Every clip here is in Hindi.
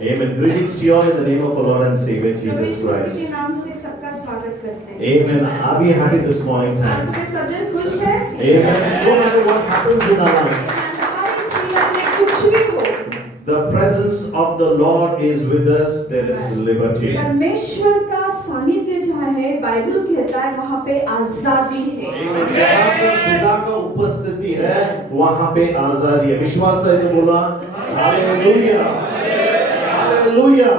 Amen. Greetings to you all in the name of our Lord and Savior Jesus Prabhu Yeshu Christ. के नाम से सबका स्वागत करते हैं। Amen. Are we happy this morning आज time? के सब जन खुश हैं? Amen. No matter what happens in our life, हमारे जीवन में कुछ भी हो, the presence of the Lord is with us. There is liberty. परमेश्वर का सानिध्य जहाँ है, बाइबल कहता है वहाँ पे आजादी है। Amen. जहाँ पर खुदा का उपस्थिति है, वहाँ पे आजादी है। विश्वास है तो बोला, हालेलुया, हालेलुया,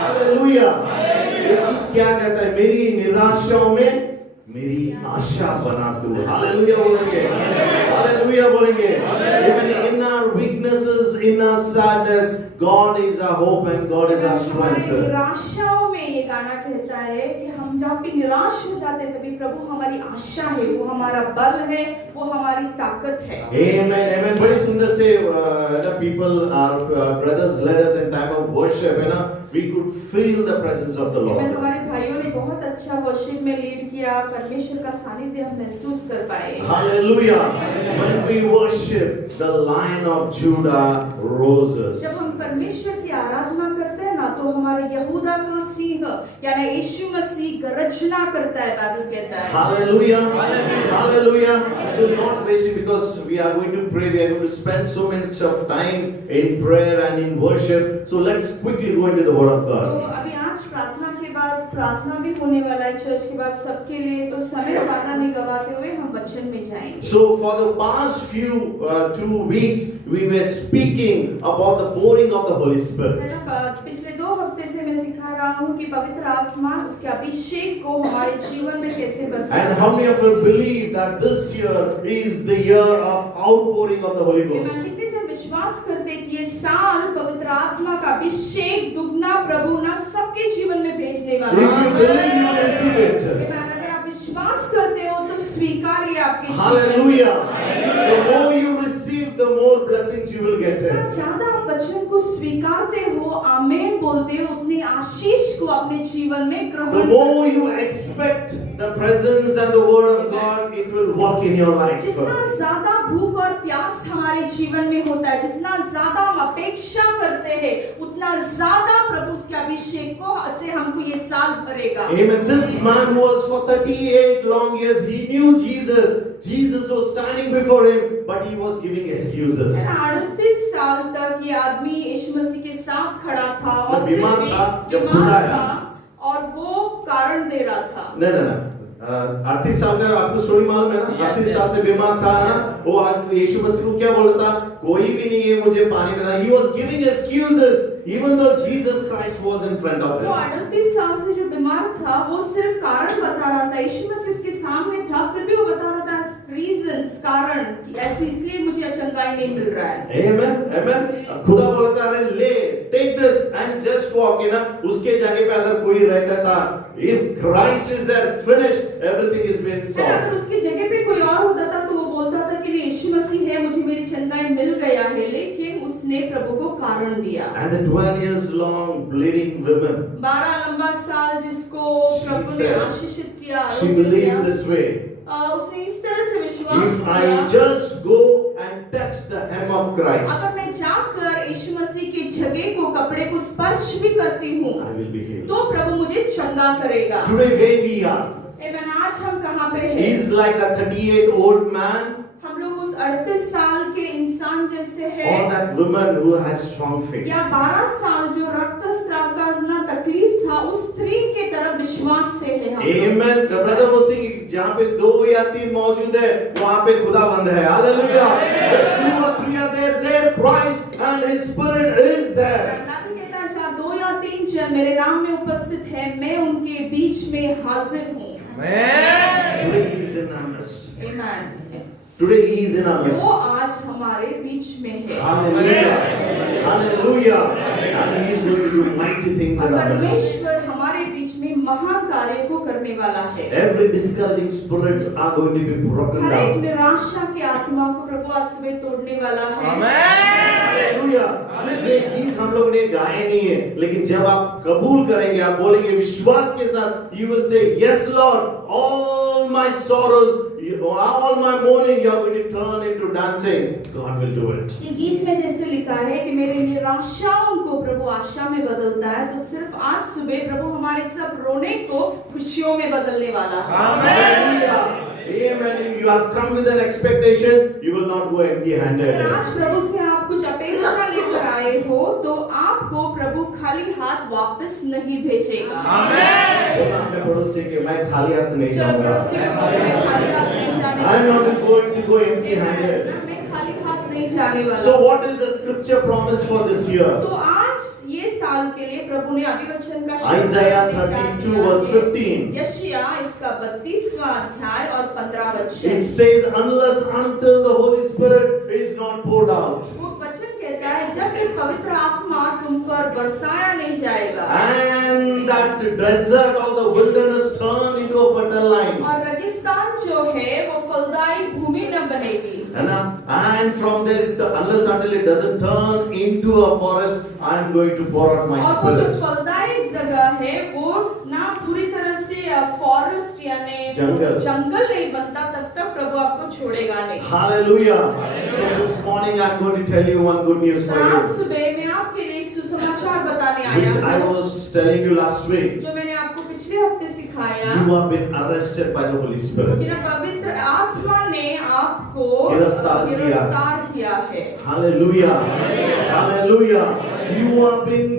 हालेलुया। क्या कहता है? मेरी निराशाओं में मेरी आशा बना तू। हालेलुया बोलेंगे, हालेलुया बोलेंगे। Even in our weaknesses, in our sadness, God is our hope and God is our हमारी strength. निराशाओं में ये गाना कहता है कि हम जब भी निराश हो जाते हैं तभी प्रभु हमारी आशा है, वो हमारा बल है, वो हमारी ताकत है। Amen, amen. बड़ी सुंदर से the people, our brothers led us in time of worship, है ना? We could feel the presence of the Lord. हमारे भाइयों ने बहुत अच्छा वर्शिप में लीड किया, परमेश्वर का सानिध्य हम महसूस कर पाए। Hallelujah. When we worship, the Lion of Judah roses. जब हम परमेश्वर की आराधना करते हैं ना, तो हमारे यहूदा का सिंह यानी यीशु मसीह गर्जना करता है, बाइबल कहता है। Hallelujah. Hallelujah. So not wasting, because we are going to pray, we are going to spend so much of time in prayer and in worship. So let's quickly go into the Word of तो God. अभी आज प्रार्थना के बाद प्रार्थना भी होने वाला है चर्च के बाद सबके लिए, तो समय ज्यादा नहीं गवाते हुए हम वचन में जाएंगे। So for the past few 2 weeks, we were speaking about the pouring of the Holy Spirit. पिछले 2 हफ्ते से मैं सिखा रहा हूँ कि पवित्र आत्मा उसके अभिषेक को हमारे जीवन में कैसे बरसाता है। And how many of you believe that this year is the year of outpouring of the Holy Ghost? कितने जन विश्वास करते हैं कि ये साल पवित्र आत्मा का अभिषेक दुगना प्रभु ना सबके जीवन में भेजने वाला If you believe, you will receive it. अगर आप विश्वास करते हो तो स्वीकारिए आपके Hallelujah. The more you receive, the more blessings you will get. ज्यादा आप वचन को स्वीकारते हो, आमीन बोलते हो, उतनी आशीष को अपने जीवन में ग्रहण The more you expect the presence and the word of God, it will work in your life. जितना ज्यादा भूख और प्यास हमारे जीवन में होता है, जितना ज्यादा हम अपेक्षा करते हैं, उतना ज्यादा प्रभु उसके अभिषेक को से हमको ये साल भरेगा। Amen. This man who was for 38 long years, he knew Jesus. Jesus was standing before him, but he was giving excuses. 38 साल तक ये आदमी यीशु मसीह के साथ खड़ा था और बीमार था, जब खुद बीमार आया। था और वो कारण दे रहा था। नहीं 38 साल का आपको स्टोरी मालूम है ना? 38 साल से बीमार था ना? वो यीशु मसीह को क्या बोलता था? कोई भी नहीं है मुझे पानी में। He was giving excuses even though Jesus Christ was in front of वो him. 38 साल से जो बीमार था, वो सिर्फ कारण बता रहा था, यीशु मसीह उसके सामने था, फिर भी वो बता रहा था रीजंस, कारण कि ऐसे इसलिए मुझे चंगाई नहीं मिल रहा है। Amen, amen. खुदा बोलता है ले, take this and just walk, ना? उसके जगह पे अगर कोई रहता था, if Christ is there, finished, everything is been solved. अगर उसकी जगह पे कोई और होता था तो वो बोलता था कि यीशु मसीह है, मुझे मेरी चंगाई मिल गया है, लेकिन उसने प्रभु को कारण दिया। And the 12 years long bleeding women, 12 लंबा साल जिसको प्रभु ने आशीषित किया, she believed this way. उसने इस तरह से विश्वास If किया, I just go and touch the hem of Christ, अगर मैं जाकर यीशु मसीह की जगह को, कपड़े को स्पर्श भी करती हूँ, I will be healed. तो प्रभु मुझे चंगा करेगा। Today where we are आज हम कहाँ पे हैं? is like a 38 old man हम लोग उस 38 साल के इंसान जैसे हैं, or that woman who has strong faith. या 12 साल जो रक्तस्राव का ना तकलीफ था, उस स्त्री के तरफ विश्वास से है हम। Amen. The brother was saying, जहाँ पे 2 या 3 मौजूद है, वहाँ पे खुदावंद है। Hallelujah. Where 2 or 3 are there Christ and His Spirit is there. जहाँ 2 या 3 जन मेरे नाम में उपस्थित है, मैं उनके बीच में हाजिर हूँ। Today He is in our midst. Amen. Today He is in our midst. वो आज हमारे बीच में है। Hallelujah. Hallelujah. And He is going to do mighty things in our midst. परमेश्वर हमारे बीच में महान कार्य को करने वाला है। Every discouraging spirits are going to be broken हर एक down. निराशा की आत्मा को प्रभु आज सुबह तोड़ने वाला है। हालेलुया। सिर्फ एक गीत हम लोग ने गाए नहीं है, लेकिन जब आप कबूल करेंगे, आप बोलेंगे विश्वास के साथ, you will say yes Lord, all my sorrows, all my mourning you are going to turn into dancing. God will do it. ये गीत में जैसे लिखा है कि मेरे निराशाओं को प्रभु आशा में बदलता है, तो सिर्फ आज सुबह प्रभु हमारे सब रोने को खुशियों में बदलने वाला है। Hallelujah. Amen. You have come with an expectation, you will not go empty handed. अगर आज प्रभु से आप कुछ अपेक्षा लेकर आए हो, तो आपको प्रभु खाली हाथ वापस नहीं भेजेगा। बोला अपने पड़ोसी के, मैं खाली हाथ नहीं चलो जाऊंगा। पड़ोसी को बोलो, मैं खाली हाथ नहीं जाने I am वाला। not going to go empty handed. मैं खाली हाथ नहीं जाने वाला। So what is the scripture promise for this year? तो आज ये साल के लिए प्रभु ने अभिवचन का Isaiah 32 verse 15. यशाया इसका 32वां अध्याय और 15 वचन। It says, unless until the Holy Spirit is not poured out. वो वचन कहता है जब तक पवित्र आत्मा तुम पर बरसाया नहीं जाएगा And that desert or the wilderness turn into a fertile land. और रेगिस्तान जो है वो फलदायी भूमि न बनेगी। And from there, unless until it doesn't turn into a forest, I am going to pour out my और वो जो spirit. फलदायी जगह है वो ना पूरी तरह से फॉरेस्ट यानी जंगल नहीं बनता, तब तक प्रभु आपको छोड़ेगा नहीं। Hallelujah. So this morning I am going to tell you one good news for आज you, सुबह मैं आपके लिए एक सुसमाचार बताने आया which I हूँ, was telling you last week. जो मैंने आपको पिछले हफ्ते सिखाया। You have been arrested by the Holy Spirit. कि ना पवित्र आत्मा ने आपको गिरफ्तार किया है। Hallelujah. Hallelujah. You have been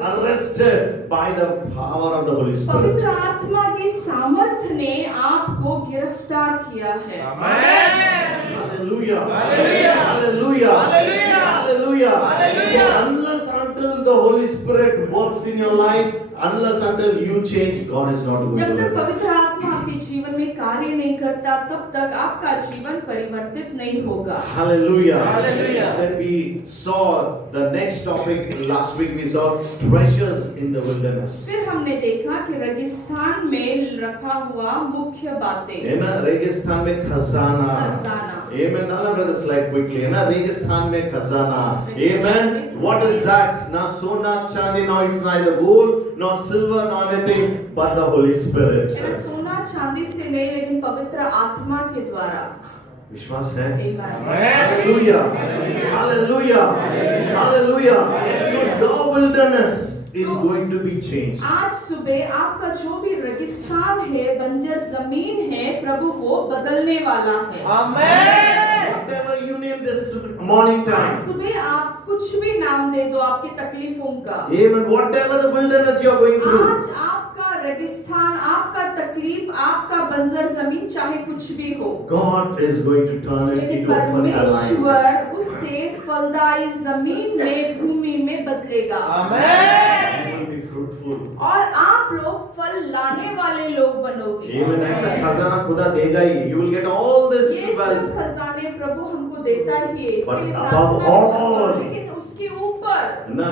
arrested by the power of the Holy Spirit. पवित्र आत्मा की सामर्थ्य ने आपको गिरफ्तार किया है। Hallelujah. Hallelujah. Hallelujah. So unless until the Holy Spirit works in your life, unless until you change, God is not going जब to तक do it. पवित्र आत्मा आपके जीवन में कार्य नहीं करता, तब तक आपका जीवन परिवर्तित नहीं होगा। Hallelujah. Hallelujah. Then we saw the next topic. Last week we saw treasures in the wilderness. फिर हमने देखा कि रेगिस्तान में रखा हुआ मुख्य बातें। है ना, रेगिस्तान में खजाना। खजाना। Amen. Allah brother slide quickly. है ना, रेगिस्तान में खजाना। Amen. What is that? ना सोना चांदी, no, it's neither gold, nor silver, nor anything, but the Holy Spirit. सोना चांदी से नहीं, लेकिन पवित्र आत्मा के द्वारा। विश्वास है? Amen. Hallelujah. Hallelujah. Hallelujah. So your wilderness is going to be changed. आज सुबह आपका जो भी रेगिस्तान है, बंजर जमीन है, प्रभु वो बदलने वाला है। Whatever you name this morning आज time. सुबह आप कुछ भी नाम दे दो आपकी तकलीफों का। Amen. Whatever the wilderness you are going through. आज आपका रेगिस्तान, आपका तकलीफ, आपका बंजर जमीन, चाहे कुछ भी हो, God is going to turn it लेकिन into a fertile land. परमेश्वर उसे फलदायी जमीन में, भूमि में बदलेगा। You will be fruitful. और आप लोग फल लाने वाले लोग बनोगे। Amen. ऐसा खजाना खुदा देगा ही. You will get all this ये wealth. सब खजाने प्रभु हमको देता ही है, इसके But लिए above प्रार्थना all, करो। लेकिन उसके ऊपर ना,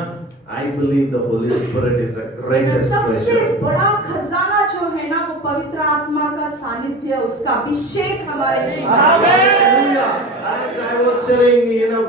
I believe the Holy Spirit is the greatest सबसे treasure. बड़ा खजाना जो है ना, वो पवित्र आत्मा का सानिध्य, उसका अभिषेक हमारे जीवन में। Hallelujah. As I was telling,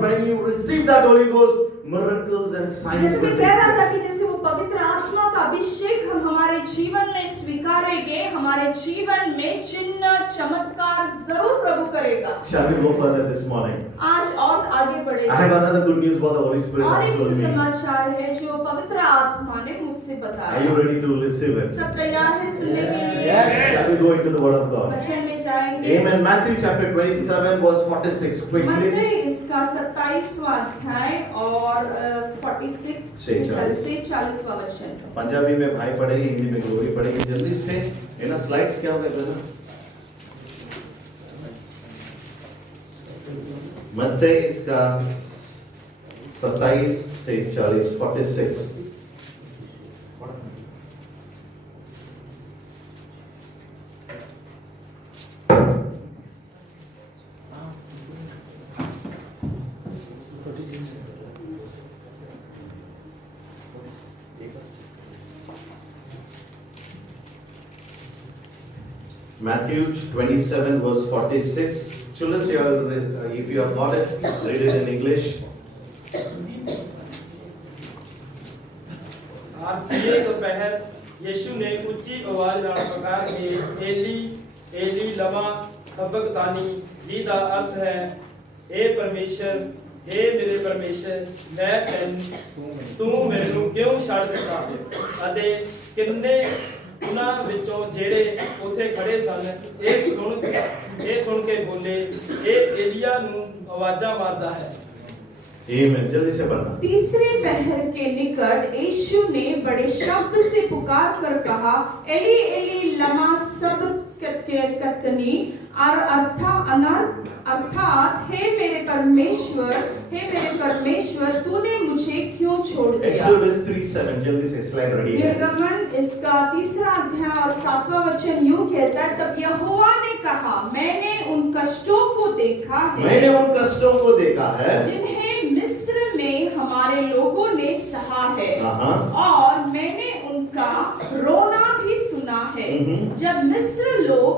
when you receive that Holy Ghost, miracles and signs जैसे will मैं take कह रहा था place. कि जैसे वो पवित्र आत्मा का अभिषेक हम हमारे जीवन में स्वीकारेंगे, हमारे जीवन में चिन्ह चमत्कार जरूर प्रभु करेगा। Shall we go further this morning? आज और आगे बढ़े। I have another good news what the Holy Spirit और has एक told me. सुसमाचार है जो पवित्र आत्मा ने मुझसे Are बताया। you ready to receive it? सब तैयार है सुनने के लिए? Shall we go into the Word of God? वचन में जाएंगे। Amen. Matthew chapter 27 verse 46. Quickly. मत्ती इसका 27वां अध्याय और 46 से 40 से 40वां वचन। पंजाबी में भाई पढ़ेगी, हिंदी में ग्लोरी पढ़ेगी। जल्दी से है ना, स्लाइड्स क्या हो गए ब्रदर? मत्ती इसका 27 से 40 46। Matthew 27 verse 46. Children, if you have got it, read it in English. ये दोपहर यीशु ने ऊंची आवाज में पुकार के एली एली लमा सबक्तानी, जिसका अर्थ है, ए परमेश्वर हे मेरे परमेश्वर तू ਮੈਨੂੰ ਕਿਉਂ ਛੱਡ ਦਿੱਤਾ ਅਤੇ ਕਿੰਨੇ ਉਹਨਾਂ ਵਿੱਚੋਂ ਜਿਹੜੇ ਉੱਥੇ ਖੜੇ ਸਨ ਇਹ ਸੁਣ ਕੇ ਬੋਲੇ ਇਹ ਏਲੀਆ ਨੂੰ ਆਵਾਜ਼ਾਂ ਮਾਰਦਾ है। आमीन। जल्दी से पढ़ना। तीसरे पहर के निकट यीशु ने बड़े शब्द से पुकार कर कहा, एली एली लमा सबक्तनी, और अर्थात हे मेरे परमेश्वर तूने मुझे क्यों छोड़ दिया। Exodus 3:7 जल्दी से स्लाइड रेडी है। निर्गमन इसका 3 अध्याय और 7वां वचन यूं कहता है, तब यहोवा ने कहा, मैंने उन कष्टों को देखा है, मैंने उन कष्टों को देखा है जिन्हें मिस्र में हमारे लोगों ने सहा है, और मैंने उनका रोना भी सुना है। जब मिस्र लोग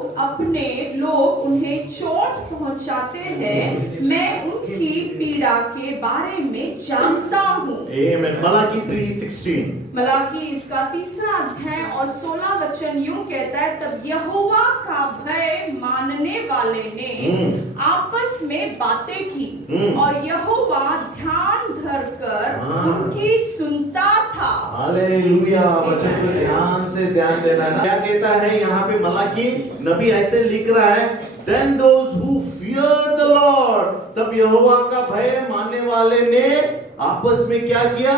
उन्हें चोट पहुंचाते हैं, मैं उनकी पीड़ा के बारे में जानता हूँ। आमीन। मलाकी 3:16 मलाकी इसका 3 अध्याय और 16 वचन यूं कहता है, तब यहोवा का भय मानने वाले ने आपस में बातें की, और यहोवा ध्यान धरकर उनकी सुनता था। हालेलुया। वचन को ध्यान से ध्यान देना ना। क्या कहता है यहाँ पे मलाकी नबी ऐसे लिख रहा है, Then those who feared the Lord, तब यहोवा का भय मानने वाले ने आपस में क्या किया?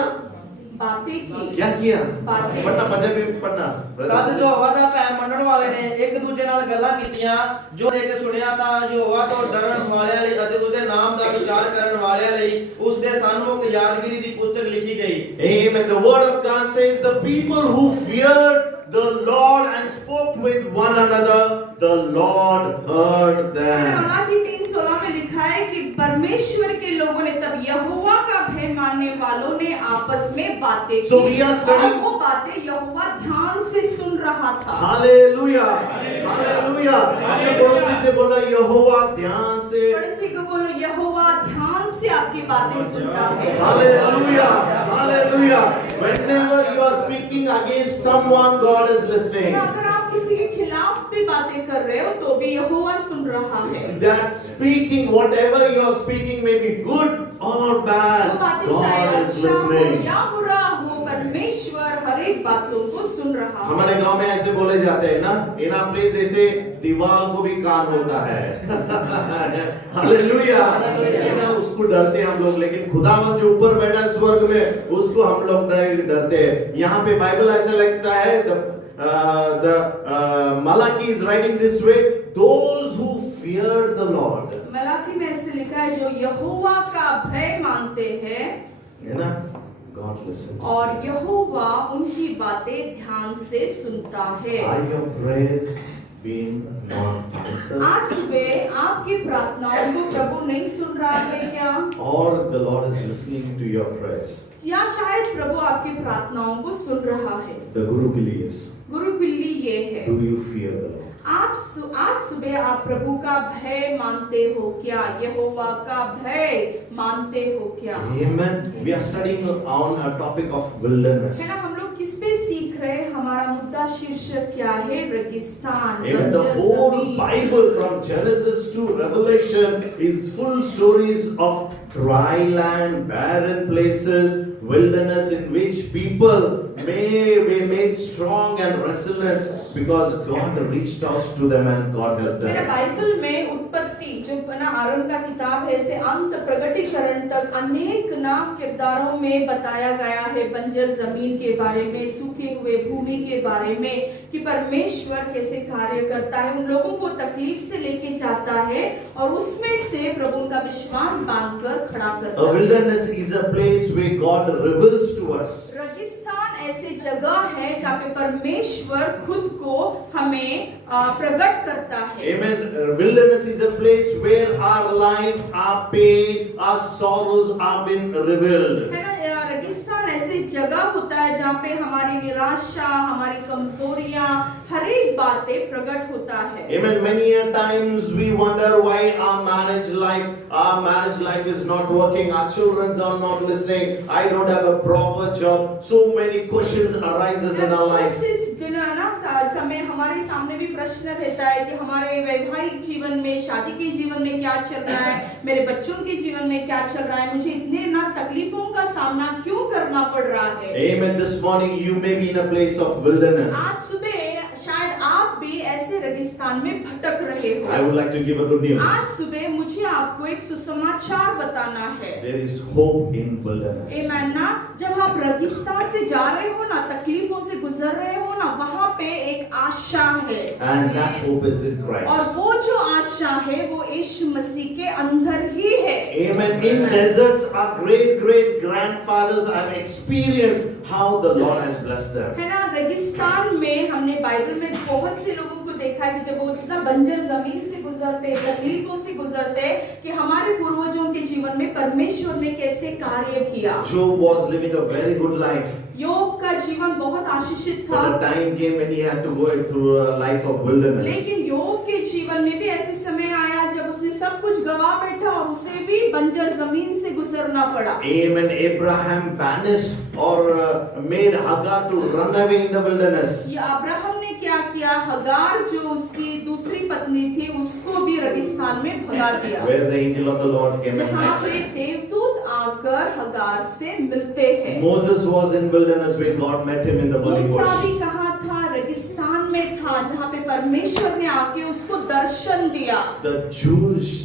बातें की। क्या किया? बातें। पढ़ना, पंजाबी में पढ़ना। तद यहोवा दा भय मनण वाले ने एक दूजे नाल गल्लां कीतियां, जो देख के सुनिया तां यहोवा तो डरन वालियां लई अते उसदे नाम दा विचार करन वालियां लई उसदे सन्मुख यादगिरी दी पुस्तक लिखी गई। Amen. The word of God says the people who feared the Lord and spoke with one another, the Lord heard them. Malachi 3:16 में लिखा है कि परमेश्वर के लोगों ने, तब यहोवा का भय मानने वालों ने आपस में बातें की। So we are studying- और वो बातें यहोवा ध्यान से सुन रहा था। हालेलुया। हालेलुया। अपने पड़ोसी से बोला, यहोवा ध्यान से। पड़ोसी को बोलो, यहोवा ध्यान से आपकी बातें सुनता है। Hallelujah. Hallelujah. Whenever you are speaking against someone, God is listening. अगर आप किसी के खिलाफ भी बातें कर रहे हो तो भी यहोवा सुन रहा है। That speaking, whatever you are speaking, may be good or bad, वो बातें God चाहे is अच्छा हो listening. या बुरा हो, परमेश्वर हर एक बातों को सुन रहा है। हमारे गांव में ऐसे बोले जाते हैं ना, इन प्लेस जैसे दीवार को भी कान होता है। हालेलुया। ना उसको डरते हैं हम लोग, लेकिन खुदावंद जो ऊपर बैठा है स्वर्ग में, उसको हम लोग डरते हैं। यहाँ पे बाइबल ऐसा लगता है, Malachi is writing this way, those who fear the Lord. Malachi में ऐसे लिखा है, जो यहोवा का भय मानते हैं, है ना, God listens. और यहोवा उनकी बातें ध्यान से सुनता है। Are your prayers being not answered? आज सुबह आपकी प्रार्थनाओं को प्रभु नहीं सुन रहा है क्या? Or the Lord is listening to your prayers? या शायद प्रभु आपकी प्रार्थनाओं को सुन रहा है। The Guru Pili is, गुरु बिल्ली ये है, do you fear the Lord? आज सुबह आप प्रभु का भय मानते हो क्या? यहोवा का भय मानते हो क्या? Amen. We are studying on a topic of है wilderness. ना, हम लोग किस पे सीख रहे हैं? हमारा मुद्दा शीर्षक क्या है? रेगिस्तान, Even the बंजर whole जमीन। Bible from Genesis to Revelation is full stories of dry land, barren places, wilderness in which people may be made strong and resilient because God reached out to them and God helped मेरा them. बाइबल में उत्पत्ति जो ना आरंभ का किताब है से अंत प्रकटीकरण तक अनेक ना किरदारों में बताया गया है, बंजर जमीन के बारे में, सूखे हुए भूमि के बारे में, कि परमेश्वर कैसे कार्य करता है, उन लोगों को तकलीफ से लेके जाता है और उसमें से प्रभु उनका विश्वास बांधकर खड़ा करता A है। wilderness is a place where God reveals to us. रेगिस्तान ऐसी जगह है जहाँ पे परमेश्वर खुद को हमें प्रकट करता है। Amen. Wilderness is a place where our life, our pain, our sorrows are being revealed. है ना, रेगिस्तान ऐसी जगह होता है जहाँ पे हमारी निराशा, हमारी कमजोरियां, हर एक बातें प्रकट होता है। Amen. Many a times we wonder why our marriage life is not working. Our children are not listening. I don't have a proper job. So many questions arises in our life. इस दिन ना समय हमारे सामने भी प्रश्न रहता है कि हमारे वैवाहिक जीवन में, शादी के जीवन में क्या चल रहा है, मेरे बच्चों के जीवन में क्या चल रहा है, मुझे इतने ना तकलीफों का सामना क्यों करना पड़ रहा है। Amen. This morning you may be in a place of wilderness. आज सुबह शायद आप भी ऐसे रेगिस्तान में भटक रहे हो। I would like to give a good news. आज सुबह मुझे आपको एक सुसमाचार बताना है। There is hope in wilderness. आमीन ना, जब आप रेगिस्तान से जा रहे हो ना, तकलीफों से गुजर रहे हो ना, वहाँ पे एक आशा है। And that hope is in और Christ. वो जो आशा है वो यीशु मसीह के अंदर ही है। Amen. In deserts, our great grandfathers have experienced how the Lord has blessed them. है ना, रेगिस्तान में हमने बाइबल में बहुत से लोगों को देखा है कि जब वो इतना बंजर जमीन से गुजरते, तकलीफों से गुजरते, कि हमारे पूर्वजों के जीवन में परमेश्वर ने कैसे कार्य किया। Job was living a very good life. योग का जीवन बहुत आशीषित था, But the time came when he had to go through a life of wilderness. लेकिन योग के जीवन में भी ऐसे समय आया जब उसने सब कुछ गवा बैठा और उसे भी बंजर जमीन से गुजरना पड़ा। Amen. Abraham vanished or made Hagar to run away in the wilderness. ये अब्राहम ने क्या किया, हगार जो उसकी दूसरी पत्नी थी उसको भी रेगिस्तान में भगा दिया, Where the angel of the Lord came and जहाँ met. पे देवदूत आकर हगार से मिलते हैं। Moses was in wilderness when God met him in the burning Musa bush. भी कहाँ था, रेगिस्तान में था, जहाँ पे परमेश्वर ने आके उसको दर्शन दिया। The Jewish,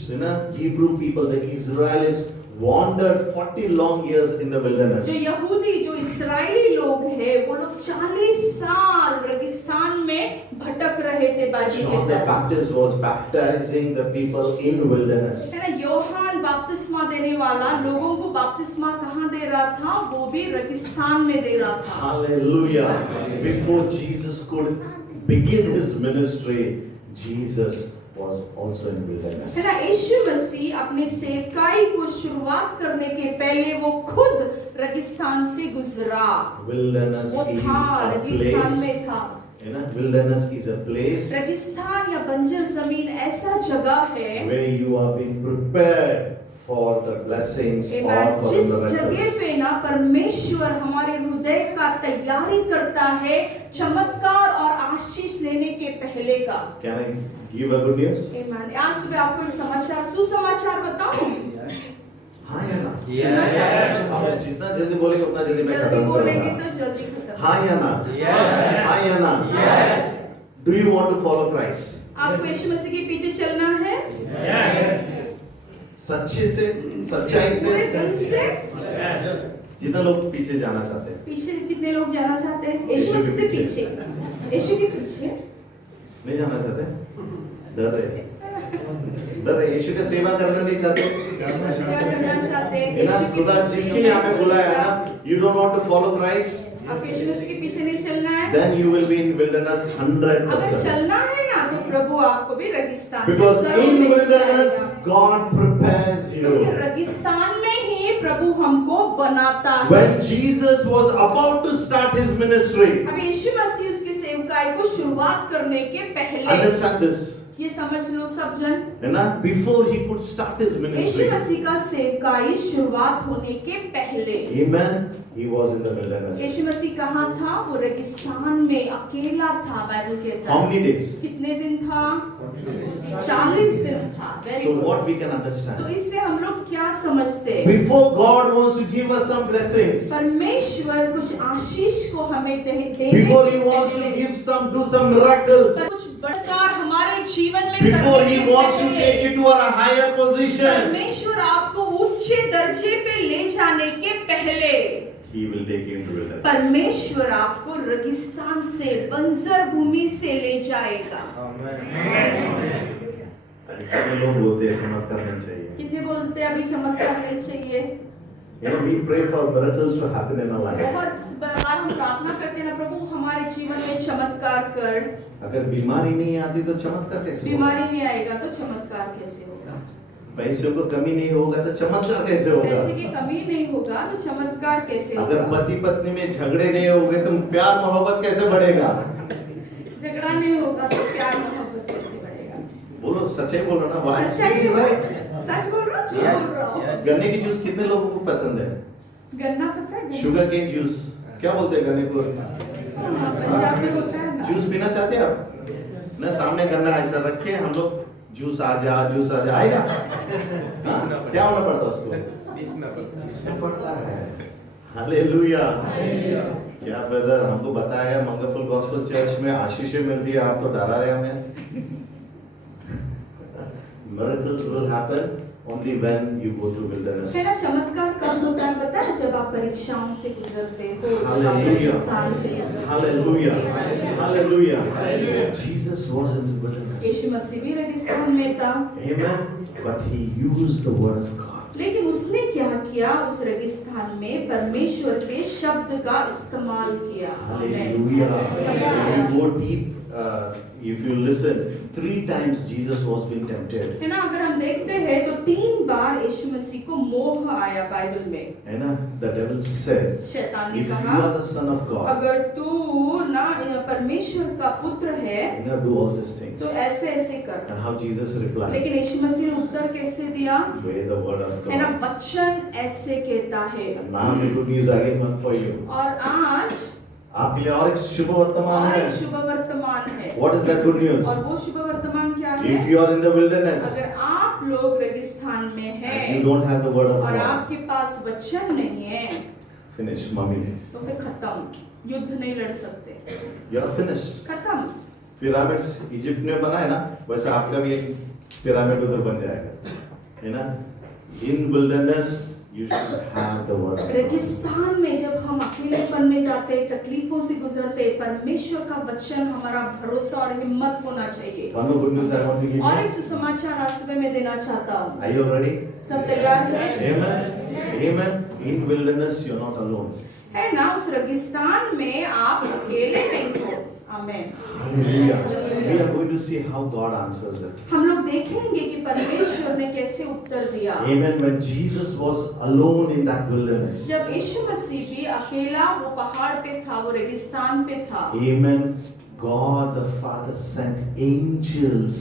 Hebrew people, the Israelis wandered 40 long years in the wilderness. जो यहूदी, जो इस्राएली लोग हैं, वो लोग 40 साल रेगिस्तान में भटक रहे थे बाजी के John the तरह। Baptist was baptizing the people in wilderness. है ना, योहान बपतिस्मा देने वाला लोगों को बपतिस्मा कहाँ दे रहा था, वो भी रेगिस्तान में दे रहा था। Hallelujah. Before Jesus could begin his ministry, Jesus was also in wilderness. है ना, यीशु मसीह अपने सेवकाई को शुरुआत करने के पहले वो खुद रेगिस्तान से गुजरा। Wilderness वो is था, a रेगिस्तान place. में था। Wilderness is a place रेगिस्तान या बंजर जमीन ऐसा जगह है where you are being prepared for the blessings or for the जिस जगह miracles. पे ना परमेश्वर हमारे हृदय का तैयारी करता है चमत्कार और आशीष लेने के पहले का। Can I give a good news? आमीन। आज सुबह आपको एक समाचार, सुसमाचार बताऊं? हाँ या ना? Yes. आप जितना जल्दी बोलेंगे उतना जल्दी मैं जल्दी खत्म बोलेंगे करूंगा। तो जल्दी खत्म। हाँ या ना? Yes. हाँ या ना? Yes. Do you want to follow Christ? आपको यीशु मसीह के पीछे चलना है? सच्चे से, सच्चाई पूरे दिल से? से? जितना लोग पीछे जाना चाहते हैं। पीछे कितने लोग जाना चाहते हैं? यीशु मसीह से पीछे। यीशु के पीछे? नहीं जाना चाहते? डर है। डर है। यीशु का सेवा करना नहीं चाहते? क्या करना चाहते हैं? है ना? यीशु के खुदा पीछे जिसके लिए हमें बुलाया है चलना। ना, you don't want to follow Christ, आप यीशु मसीह के पीछे नहीं चलना है? then you will be in wilderness अगर 100%. चलना है ना तो प्रभु आपको भी रेगिस्तान से Because जरूर in ले wilderness, जाएगा। God prepares you. क्योंकि रेगिस्तान में ही प्रभु हमको बनाता है। When Jesus was about to start his ministry, अब यीशु मसीह उसकी सेवकाई को शुरुआत करने के पहले, understand this, ये समझ लो सब जन, है ना? Before he could start his Yeshu ministry, मसीह का सेवकाई शुरुआत होने के पहले amen, he was in the wilderness. यीशु मसीह कहाँ था? वो रेगिस्तान में अकेला था। बाइबल कहता How है। many days? कितने दिन था? 40 दिन था। Very So good. what we can तो understand? इससे हम लोग क्या समझते हैं? Before God wants to give us some blessings, परमेश्वर कुछ आशीष को हमें देने before के he wants to पहले, give do some miracles, कुछ बढ़कर हमारे जीवन में before करने he के wants to पहले, take you to a higher position, परमेश्वर आपको ऊंचे दर्जे पे ले जाने के पहले he will take you into wilderness. परमेश्वर आपको रेगिस्तान से, बंजर भूमि से ले जाएगा। कितने लोग बोलते हैं चमत्कार नहीं चाहिए? कितने बोलते हैं अभी चमत्कार नहीं चाहिए? We pray for miracles to happen in our life. बहुत बार हम प्रार्थना करते हैं ना, प्रभु हमारे जीवन में चमत्कार कर। अगर बीमारी नहीं आती तो चमत्कार कैसे होगा? बीमारी नहीं आएगा तो चमत्कार कैसे होगा? पैसों को कमी नहीं होगा तो चमत्कार कैसे होगा? पैसे की कमी नहीं होगा तो चमत्कार कैसे अगर होगा? पति पत्नी में झगड़े नहीं होंगे तो प्यार मोहब्बत कैसे बढ़ेगा? झगड़ा नहीं होगा तो प्यार मोहब्बत कैसे बढ़ेगा? बोलो, सच्चाई बोलो ना। Why? सच्चाई है, Right? सच बोल रहा हूँ, झूठ बोल रहा हूँ? गन्ने की जूस कितने लोगों को पसंद है? गन्ना पता है? गन्ना? शुगर केन जूस क्या बोलते हैं गन्ने को? हाँ, पंजाब में होता है ना। जूस पीना चाहते हैं आप? ना सामने गन्ना ऐसा रखे हम लोग, जूस आ जा आएगा? हाँ? क्या होना पड़ता उसको? इसमें पड़ता है। हालेलुया। क्या ब्रदर हमको बताया मंगलफुल गॉस्पेल चर्च में आशीषें मिलती है, आप तो डरा रहे हमें। Miracles will happen only when you go through wilderness. है ना, चमत्कार कब होता है पता है? जब आप परीक्षाओं से गुजरते हो, जब आप Hallelujah. रेगिस्तान से गुजरते हो। Hallelujah. Hallelujah. Jesus was in the wilderness. यीशु मसीह भी रेगिस्तान में था, Amen. But he used the word of God. लेकिन उसने क्या किया? उस रेगिस्तान में परमेश्वर के शब्द का इस्तेमाल किया। Hallelujah. If you go deep, if you listen, 3 times Jesus was being tempted. है ना, अगर हम देखते हैं तो 3 बार यीशु मसीह को मोह आया बाइबल में। है ना? The devil said, शैतान ने if you कहा, are the son of God, अगर तू ना परमेश्वर का पुत्र है do all these things. तो ऐसे ऐसे कर। And how Jesus replied? लेकिन यीशु मसीह ने उत्तर कैसे दिया? Obey the word of है ना, God. वचन ऐसे कहता है। And now the good news again one for you. और आज आपके लिए और एक शुभ वर्तमान और है. एक शुभ वर्तमान है। What is that good news? और वो शुभ वर्तमान क्या है? If you are in the wilderness अगर आप लोग रेगिस्तान में and you हैं don't have the word of और God, आपके पास वचन नहीं है finish, mommy. तो फिर खत्म, युद्ध नहीं लड़ सकते, You are finished. खत्म। पिरामिड्स इजिप्ट ने बनाए ना, वैसे आपका भी एक पिरामिड उधर बन जाएगा, है ना? In wilderness you should have the word of God. रेगिस्तान में जब हम अकेलेपन में जाते, तकलीफों से गुजरते, परमेश्वर का वचन हमारा भरोसा और हिम्मत होना चाहिए। One more good news I want to give और you. एक सुसमाचार आज सुबह मैं देना चाहता हूँ। Are you ready? सब तैयार हैं? Amen. Amen. In wilderness you are not alone. है ना, उस रेगिस्तान में आप अकेले नहीं हो। आमेन। Hallelujah. We are going to see how God answers it. हम लोग देखेंगे कि परमेश्वर ने कैसे उत्तर दिया। Amen. When Jesus was alone in that wilderness. जब यीशु मसीह भी अकेला वो पहाड़ पे था, वो रेगिस्तान पे था। Amen. God the Father sent angels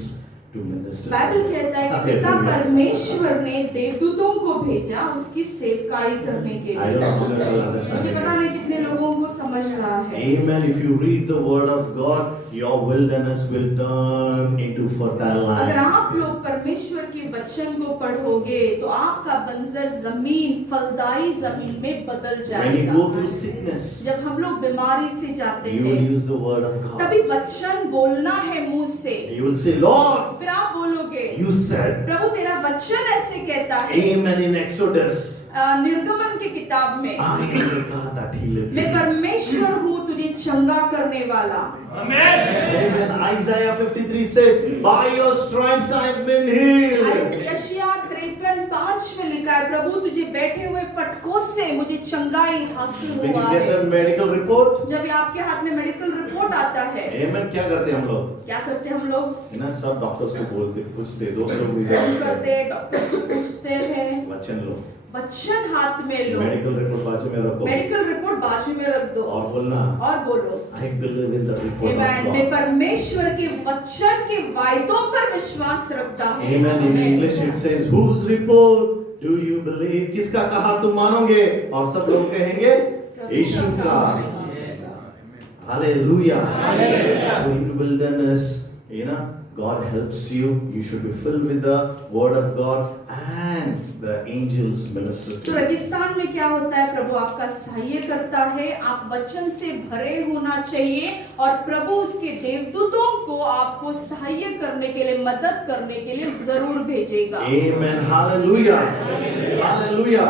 to minister. Bible कहता है कि पिता परमेश्वर ने देवदूतों को भेजा उसकी सेवकाई करने के I don't लिए। know if you understand मुझे पता it. नहीं कितने लोगों को समझ रहा है। Amen. If you read the word of God, your wilderness will turn into fertile अगर land. आप लोग परमेश्वर के वचन को पढ़ोगे तो आपका बंजर जमीन फलदाई जमीन में बदल When you जाएगा। go through sickness, जब हम लोग बीमारी से जाते you will हैं use the word of God. तभी वचन बोलना है मुंह से। You will say, Lord, फिर आप बोलोगे, you said, प्रभु तेरा वचन ऐसे कहता है। Amen in Exodus. निर्गमन की किताब में, I am the God that healeth मैं thee. परमेश्वर हूँ तुझे चंगा करने वाला। Amen. Isaiah 53 says, by your stripes I have been healed. यशायाह 53:5 में लिखा है, प्रभु तुझे बैठे हुए फटकों से मुझे चंगाई हासिल When हुआ you get है। the medical report, जब आपके हाथ में मेडिकल रिपोर्ट आता है, Amen, क्या करते हैं हम लोग? क्या करते हैं हम लोग? है ना, सब डॉक्टर्स को बोलते पूछते, दोस्तों को भी फोन बोलते, करते हैं, डॉक्टर को पूछते हैं, वचन लो, वचन हाथ में लो, मेडिकल रिपोर्ट बाजू में रखो मेडिकल रिपोर्ट बाजू में रख दो और बोलना, और बोलो, I believe in the report of Amen, मैं God. परमेश्वर के वचन के वायदों पर विश्वास रखता हूँ। Amen. In English it says, whose report do you believe? किसका कहा तुम मानोगे? और सब लोग कहेंगे यीशु का। Hallelujah. So in wilderness, you know, God helps you. You should be filled with the word of God and the angels minister तो to you. रेगिस्तान में क्या होता है? प्रभु आपका सहाय करता है, आप वचन से भरे होना चाहिए और प्रभु उसके देवदूतों को आपको सहाय करने के लिए, मदद करने के लिए जरूर भेजेगा। Amen. Hallelujah. Hallelujah.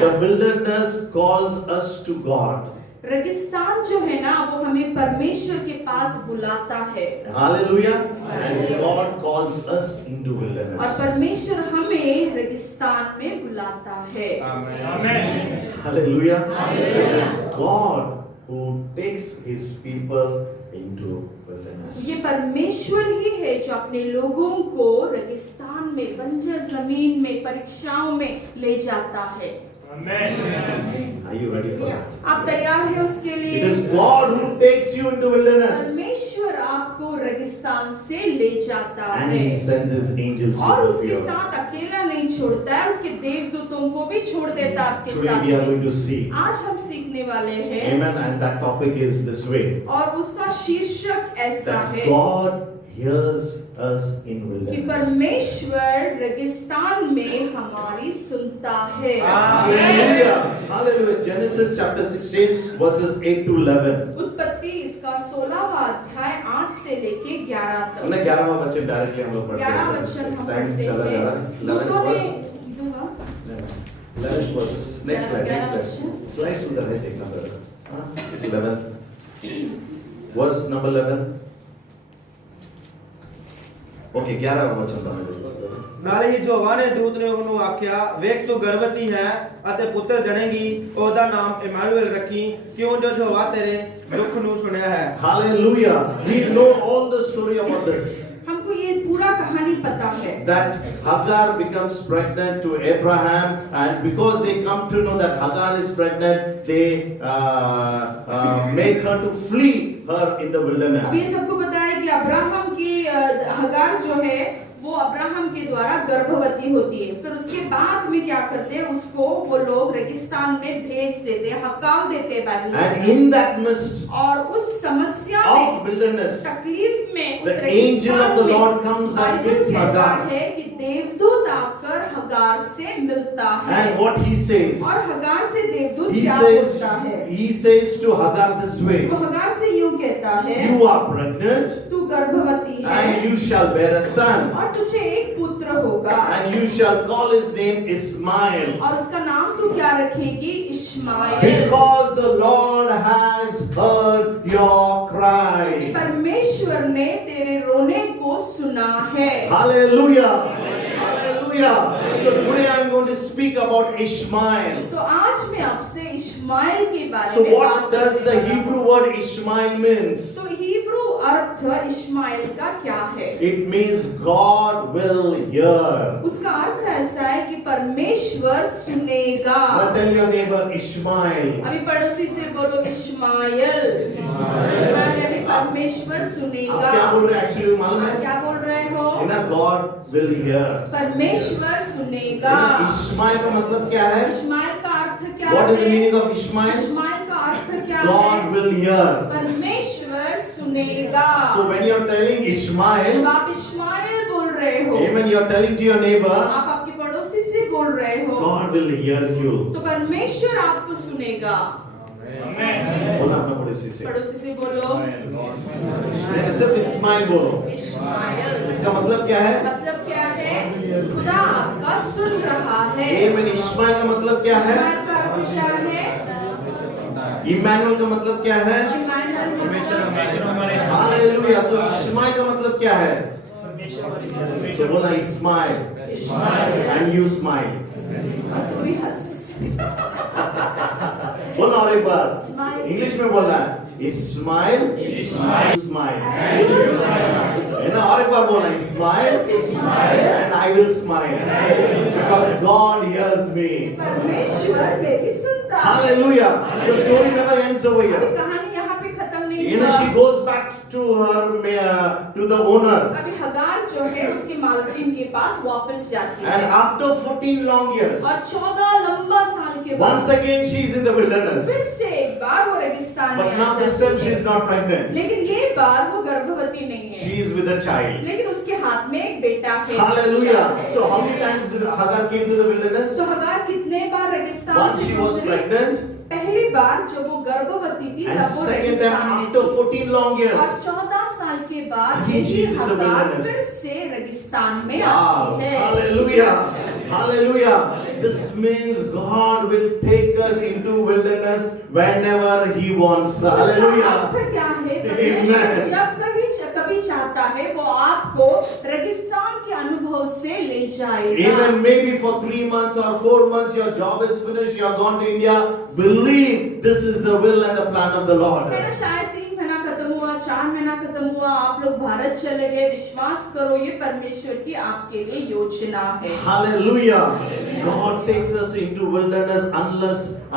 The wilderness calls us to God. रेगिस्तान जो है ना वो हमें परमेश्वर के पास बुलाता है Hallelujah. And God calls us into और wilderness. परमेश्वर हमें रेगिस्तान में बुलाता है। Amen. Hallelujah. It is God who takes his people, into wilderness. ये परमेश्वर ही है जो अपने लोगों को रेगिस्तान में, बंजर जमीन में, परीक्षाओं में ले जाता है। Are you ready for that? आप तैयार हैं उसके It लिए? is God who takes you into wilderness परमेश्वर आपको रेगिस्तान से ले जाता and है He sends His angels to और help उसके you. साथ अकेला नहीं छोड़ता है, उसके देवदूतों को भी छोड़ देता है आपके Today we are साथ। going to see. आज हम सीखने वाले हैं Amen. And that topic is this way. और उसका शीर्षक ऐसा That है God hears us in कि wilderness. परमेश्वर रेगिस्तान में हमारी सुनता है। Hallelujah. Hallelujah. Genesis chapter 16 verses 8 to 11. उत्पत्ति इसका 16वां अध्याय 8 से लेके 11 तक। हमने 11वां वचन डायरेक्टली हम लोग पढ़ते 11 हैं। वचन हम टाइम पढ़ते चला जा रहा है। हैं। 11th दूतों verse. ने हाँ? 11th verse. Next slide. Next slide. 11th. Slides उधर है देखना पड़ेगा. हाँ? 11th. Verse number 11. ओके 11वां वचन था मेरे लिए। ਨਾਲੇ ਯਹੋਵਾ ਨੇ ਦੂਤ ਨੇ ਉਹਨੂੰ ਆਖਿਆ ਵੇਖ ਤੂੰ ਗਰਭਵਤੀ ਹੈ ਅਤੇ ਪੁੱਤਰ ਜਣੇਗੀ ਉਹਦਾ ਨਾਮ ਇਮਾਨੁਅਲ ਰੱਖੀ ਕਿਉਂ ਜੋ ਯਹੋਵਾ ਤੇਰੇ ਦੁੱਖ ਨੂੰ ਸੁਣਿਆ ਹੈ। Hallelujah. We know all the story about this. हमको ये पूरा कहानी पता है That Hagar becomes pregnant to Abraham, and because they come to know that Hagar is pregnant, they make her to flee her in the wilderness. अब ये सबको पता है कि अब्राहम की हगार जो है वो अब्राहम के द्वारा गर्भवती होती है। फिर उसके बाद में क्या करते हैं, उसको वो लोग रेगिस्तान में भेज देते हैं, हकाल देते हैं बाबेल And में। in that midst और उस समस्या of में, wilderness, तकलीफ में, the उस angel of the रेगिस्तान Lord में comes and बाइबल picks कहता Hagar. है कि देवदूत आकर हगार से मिलता है And what he says, और हगार से देवदूत he क्या says, बोलता है? he says to Hagar this way: वो हगार से यूं कहता है, You are pregnant, तू गर्भवती है and you shall bear a son, और तुझे एक पुत्र होगा and you shall call his name Ismail, और उसका नाम तू क्या रखेगी? Ishmael. because the Lord has heard your cry. परमेश्वर ने तेरे रोने को सुना है। Hallelujah. Hallelujah. So today I am going to speak about Ishmael. तो आज मैं आपसे इश्माएल के बारे So में what बात does the करने वाला Hebrew word Ishmael means? हूं। तो हिब्रू अर्थ इश्माएल का क्या है? It means God will hear. उसका अर्थ ऐसा है कि परमेश्वर सुनेगा। Now tell your neighbor Ishmael. अभी पड़ोसी से बोलो इश्माएल। इश्माएल यानी परमेश्वर आप सुनेगा। क्या बोल रहे हैं एक्चुअली मालूम आप है? क्या बोल रहे हो? ना God will hear. परमेश्वर सुनेगा। ना Ishmael का मतलब क्या है? इश्माएल का अर्थ क्या What is the है? meaning of Ishmael? इश्माएल का अर्थ क्या God है? will hear. परमेश्वर सुनेगा। So when you are telling Ishmael, जब आप इश्माएल बोल रहे हो, amen, you are telling to your neighbor, आप आपके पड़ोसी से बोल रहे हो, God will hear you. तो परमेश्वर आपको सुनेगा। बोला अपना पड़ोसी से। पड़ोसी से बोलो नहीं, सिर्फ इस्माइल बोलो। इश्माएल। इसका मतलब क्या है? मतलब क्या है? खुदा आपका सुन रहा है। Amen. इस्माइल का मतलब क्या है? इश्माएल का अर्थ क्या है? इमैनुअल का मतलब क्या है? हालेलुया। So इस्माइल का मतलब क्या है? So बोला इस्माइल and you smile. तू भी हंस। बोला और एक बार Smile. इंग्लिश में बोलना है इस्माइल स्माइल है ना। और एक बार बोलना Ismail and I will smile because God hears me. परमेश्वर मेरी सुनता है। Hallelujah. The story never ends over here. कहानी यहाँ पे खत्म नहीं You know, हुआ। she goes back to to the owner, अभी हगार जो है उसके मालकिन के पास वापस जाती and है after 14 long years, और 14 लंबा साल के once बाद again she is in the wilderness. फिर से एक बार वो रेगिस्तान में But uh now this time जाती she है। is not pregnant. लेकिन ये बार वो गर्भवती नहीं है, She is with a child. लेकिन उसके हाथ में एक बेटा है। Hallelujah. So how many times did Hagar came to the wilderness? तो हगार कितने बार रेगिस्तान Once से she was गुजरी? pregnant, पहली बार जब वो गर्भवती थी and तब वो second time रेगिस्तान में after थी। 14 long और years. 14 साल के बाद Again she यही is in the हगार wilderness. फिर से रेगिस्तान में Wow. आती है। Hallelujah. Hallelujah. This means God will take us into wilderness whenever He wants. उसका Hallelujah. अर्थ क्या है? परमेश्वर Amen. जब कभी चाहता है वो आपको रेगिस्तान के अनुभव से ले जाएगा। Even maybe for 3 months or 4 months your job is finished, you are gone to India. Believe this is the will and the plan of the Lord. मेरा शायद 3 महीना खत्म हुआ, 4 महीना खत्म हुआ, आप लोग भारत चले गए, विश्वास करो ये परमेश्वर की आपके लिए योजना है। Hallelujah. God takes us into wilderness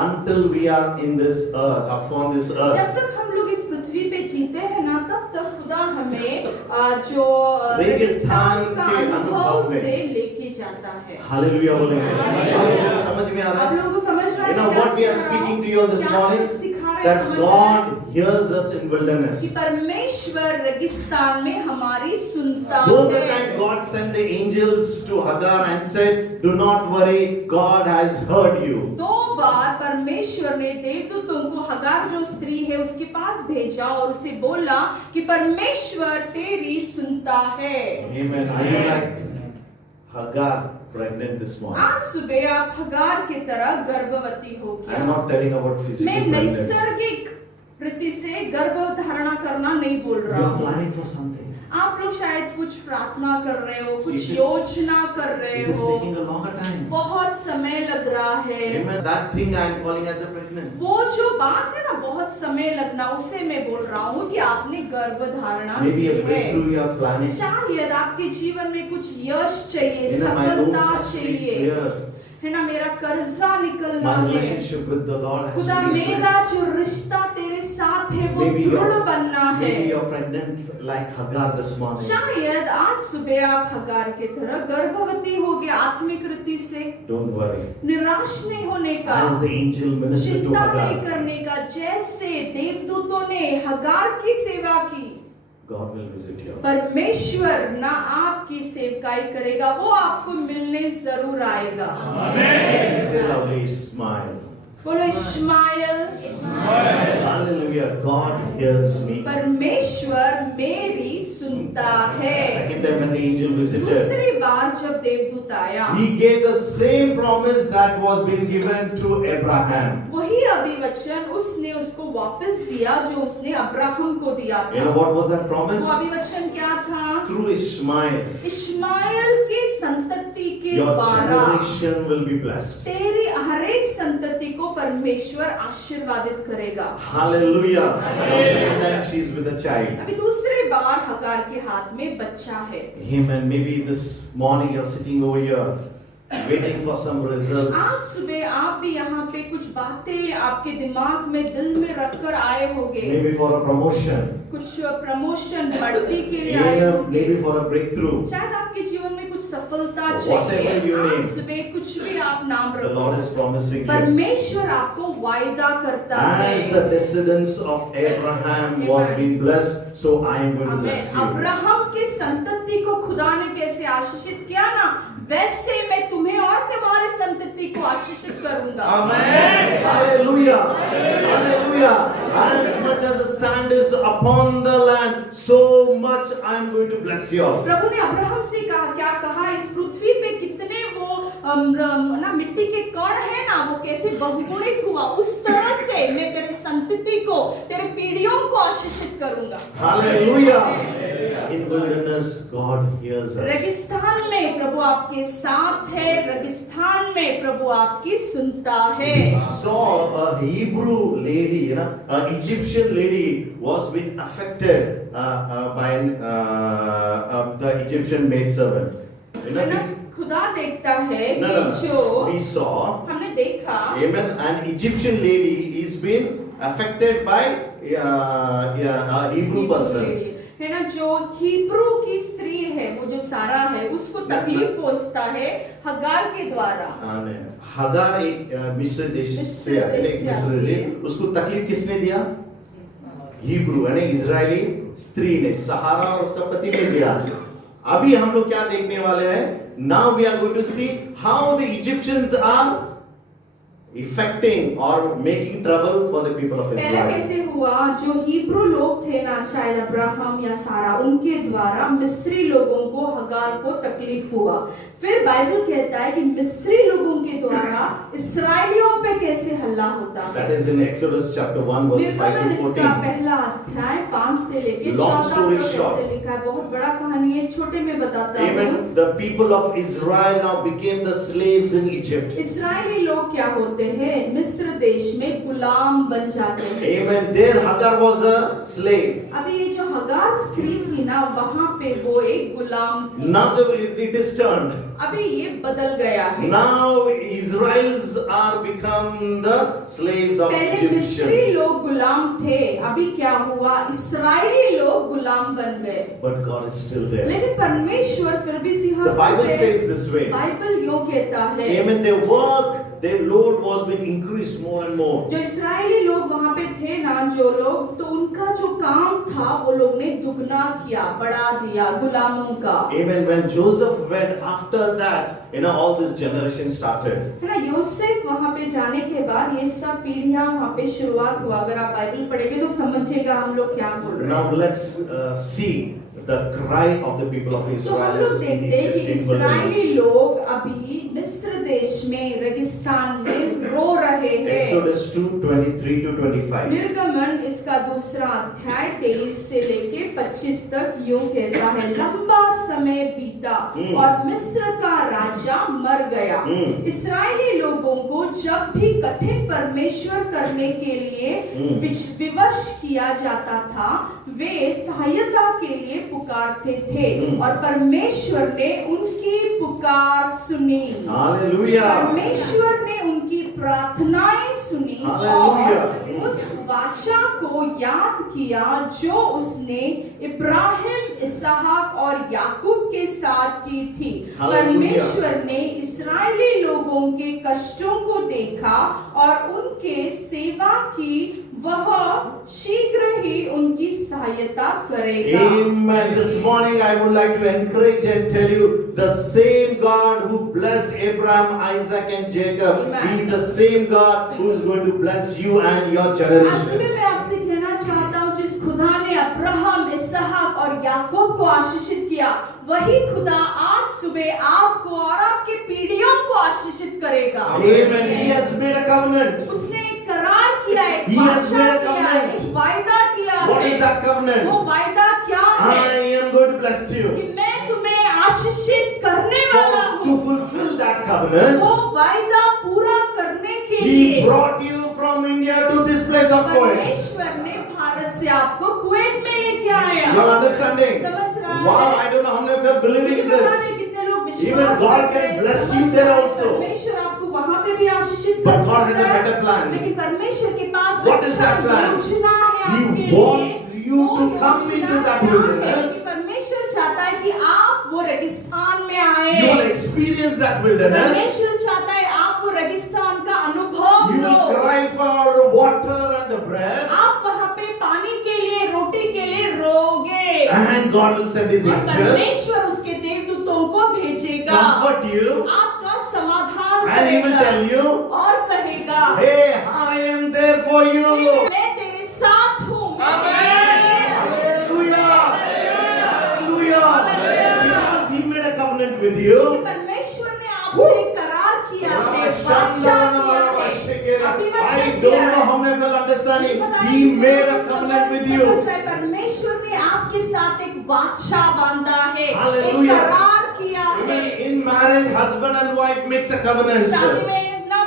until we are in this earth, upon this earth. जब तक हम लोग इस पृथ्वी पे जीते हैं ना, तब तक खुदा हमें जो रेगिस्तान रेगिस्तान का के अनुभव अनुभव में से लेके जाता है। Hallelujah बोलेंगे। आप लोगों को समझ में आ रहा आप है? लोगों को समझ रहा है You know क्या what we are सिखा रहा हूं? speaking to you all this क्या morning? सिखा रहे हैं, That समझ रहे हैं? God hears us in कि wilderness. परमेश्वर रेगिस्तान में हमारी सुनता Both the है। time God sent the angels to Hagar and said, "Do not worry, God has heard you." 2 बार परमेश्वर ने देवदूतों को हगार जो स्त्री है उसके पास भेजा और उसे बोला कि परमेश्वर तेरी सुनता है। Amen. Are you like Hagar pregnant this morning? आज सुबह आप हगार की तरह गर्भवती हो I'm गया। not telling about physical मैं pregnancy. नैसर्गिक रीति से गर्भ धारणा करना नहीं बोल You रहा are हूँ। planning for something. आप लोग शायद कुछ प्रार्थना कर रहे हो, कुछ It is- योजना कर रहे It is हो, taking a longer time. बहुत समय लग रहा है। Amen. That thing I am calling as a pregnant. वो जो बात है ना, बहुत समय लगना, उसे मैं बोल रहा हूँ कि आपने गर्भ धारणा Maybe की a है। breakthrough you are planning. शायद आपके जीवन में कुछ यश चाहिए, You know, my loans सफलता are to be चाहिए, clear. है ना, मेरा कर्जा निकलना My है। relationship with the Lord has खुदा to be मेरा clear. जो रिश्ता तेरे साथ है वो Maybe दृढ़ you're, बनना है। maybe you're pregnant like Hagar this morning. शायद आज सुबह आप हगार की तरह गर्भवती हो गए आत्मिक रीति से। Don't worry. निराश नहीं होने का, As the angel ministered to चिंता नहीं Hagar, करने का। जैसे देवदूतों ने हगार की सेवा की, God will visit you. परमेश्वर ना आपकी सेवकाई करेगा, वो आपको मिलने जरूर आएगा। Say lovely smile. बोलो Ishmael. Hallelujah. God hears me. परमेश्वर मेरी सुनता है। Second time when the angel visited, दूसरी बार जब देवदूत आया, he gave the same promise that was been given to Abraham. वही अभिवचन उसने उसको वापस दिया जो उसने अब्राहम को दिया You था। know what was that promise? वो अभिवचन क्या था? Through Ishmael, इश्माएल के संतति के your द्वारा generation will be blessed. तेरी हर एक संतति को परमेश्वर आशीर्वादित करेगा। Hallelujah. Now second time she is with a child. अभी दूसरी बार हगार के हाथ में बच्चा है। Amen. Maybe this morning you're sitting over here waiting for some आज results. सुबह आप भी यहाँ पे कुछ बातें आपके दिमाग में, दिल में रखकर आए होंगे। Maybe for a promotion. कुछ प्रमोशन, बढ़ती के लिए आए होंगे। Maybe for a breakthrough. शायद आपके जीवन में कुछ सफलता Whatever चाहिए। you आज name. सुबह कुछ भी आप नाम The Lord रखो, is promising you. परमेश्वर आपको वायदा करता है। As the descendants of Abraham was being blessed, so I am going to bless you. Abraham के संतति को खुदा ने कैसे आशीषित किया ना, वैसे मैं तुम्हें और तुम्हारे संतति को आशीषित करूंगा। Hallelujah. Hallelujah. As much as the sand is upon the land, so much I am going to bless you. प्रभु ने अब्राहम से कहा, क्या कहा, इस पृथ्वी पे कितने वो ना मिट्टी के कण है ना, वो कैसे बहुगुणित हुआ, उस तरह से मैं तेरे संतति को, तेरे पीढ़ियों को आशीषित करूंगा। Hallelujah. In wilderness, God hears us. रेगिस्तान में प्रभु आपके साथ है, रेगिस्तान में प्रभु आपकी सुनता है। We saw a Hebrew lady, an Egyptian lady was being affected by the Egyptian maidservant. है ना, खुदा देखता है No, कि no, जो we saw, हमने देखा, amen, an Egyptian lady is being affected by a Hebrew person. है ना, जो हिब्रू की स्त्री है, वो जो सारा है, उसको तकलीफ पहुंचता है हगार के द्वारा। हगार एक मिस्र देश से आती है, एक मिस्र जी, उसको तकलीफ किसने दिया? हिब्रू यानी इजरायली स्त्री ने, सहारा और उसका पति ने दिया। अभी हम लोग क्या देखने वाले हैं? Now we are going to see how the Egyptians are affecting or making trouble for the people of पहले Israel. कैसे हुआ, जो हिब्रू लोग थे ना, शायद अब्राहम या सारा, उनके द्वारा मिस्री लोगों को, हगार को तकलीफ हुआ। फिर बाइबल कहता है कि मिस्री लोगों के द्वारा इस्राएलियों पे कैसे हल्ला होता है। That is in Exodus chapter 1 verse 5 to इसका 14. पहला अध्याय 5 से लेके Long 14 story तक short. ऐसे लिखा है। बहुत बड़ा कहानी है, छोटे में बताता हूँ। Amen. The people of Israel now became the slaves in Egypt. इस्राएली लोग क्या होते हैं? मिस्र देश में गुलाम बन जाते हैं। Amen. There Hagar was a slave. अभी ये जो हगार स्त्री थी ना, वहाँ पे वो एक गुलाम थी। Now it is turned. अभी ये बदल गया है। Now Israelis are become the slaves of पहले मिस्री Egyptians. लोग गुलाम थे, अभी क्या हुआ? इस्राएली लोग गुलाम बन गए। But God is still there. लेकिन परमेश्वर फिर भी The सिंहासन Bible पे। says this way. बाइबल यूं कहता है। Amen. Their work, their load was being increased more and more. जो इस्राएली लोग वहाँ पे थे ना, जो लोग, तो उनका जो काम था वो लोग ने दुगना किया, बढ़ा दिया गुलामों का। Amen. When Joseph went after that, all this generation started. है ना, योसेफ वहाँ पे जाने के बाद ये सब पीढ़ियां वहाँ पे शुरुआत हुआ। अगर आप बाइबल पढ़ेंगे तो समझिएगा हम लोग क्या बोल रहे हैं। Now let's see the cry of the people of तो हम Israel लोग in देखते हैं कि Egypt, in इस्राएली wilderness. लोग अभी मिस्र देश में रेगिस्तान में रो रहे हैं। Exodus 2:23 to 25. निर्गमन इसका दूसरा अध्याय 23 से लेके 25 तक यूं कहता है, लंबा समय बीता और मिस्र का राजा मर गया। इस्राएली लोगों को जब भी कठिन परमेश्वर करने के लिए विवश किया जाता था, वे सहायता के लिए पुकारते थे और परमेश्वर ने उनकी पुकार सुनी। Hallelujah. परमेश्वर ने उनकी प्रार्थनाएं सुनी Hallelujah. और उस वाचा को याद किया जो उसने इब्राहिम, इसहाक और याकूब के साथ की थी। Hallelujah. परमेश्वर ने इस्राएली लोगों के कष्टों को देखा और उनके सेवा की, वह शीघ्र ही उनकी सहायता करेगा। Amen. This morning I would like to encourage and tell you, the same God who blessed Abraham, Isaac and Jacob, Amen. He is the same God who is going to bless you and your आज generation. सुबह मैं आपसे कहना चाहता हूँ, जिस खुदा ने अब्राहम, इसहाक और याकूब को आशीषित किया, वही खुदा आज सुबह आपको और आपके पीढ़ियों को आशीषित करेगा। Amen. He has made a covenant. उसने एक करार किया, एक He has वाचा made a किया, covenant. एक वायदा किया What है। is that covenant? वो वायदा क्या I है? am going to bless you. कि मैं तुम्हें आशीषित करने वाला To हूँ। fulfill that covenant, वो वायदा पूरा करने के He लिए brought you from India to this place of Kuwait. परमेश्वर ने भारत से आपको कुवैत में लेके आया। You are understanding? समझ रहा है? Wow, I don't know how many of you are believing मुझे पता this. नहीं कितने लोग Even विश्वास God करते can हैं, bless समझ you there रहे हैं, also. परमेश्वर आपको वहाँ पे भी आशीषित But कर God has a सकता है। better plan. लेकिन परमेश्वर के पास What is that plan? योजना है आपके He लिए। wants you वो to come योजना into that क्या है? wilderness. कि परमेश्वर चाहता है कि आप वो रेगिस्तान में आए। You will experience that wilderness. परमेश्वर चाहता है आप वो रेगिस्तान का अनुभव You low. will cry for water and the bread. आप वहाँ पे पानी के लिए, रोटी के लिए रोगे। And God will send His और angel, परमेश्वर उसके देवदूतों को भेजेगा, comfort you, आपका समाधान and He will करेगा tell you, और कहेगा, hey, I am there for you. मैं तेरे साथ हूँ। Hallelujah. Hallelujah. Because He made a covenant with you. परमेश्वर ने आपसे करार किया है, वाचा किया है, अभिवचन I किया don't है। know how many of you are understanding. मुझे पता He नहीं made a कितने covenant with समझ you. रहे हैं, परमेश्वर ने आपके साथ एक वाचा बांधा है, एक Hallelujah. करार किया है। In marriage, husband and wife makes a covenant. शादी में ना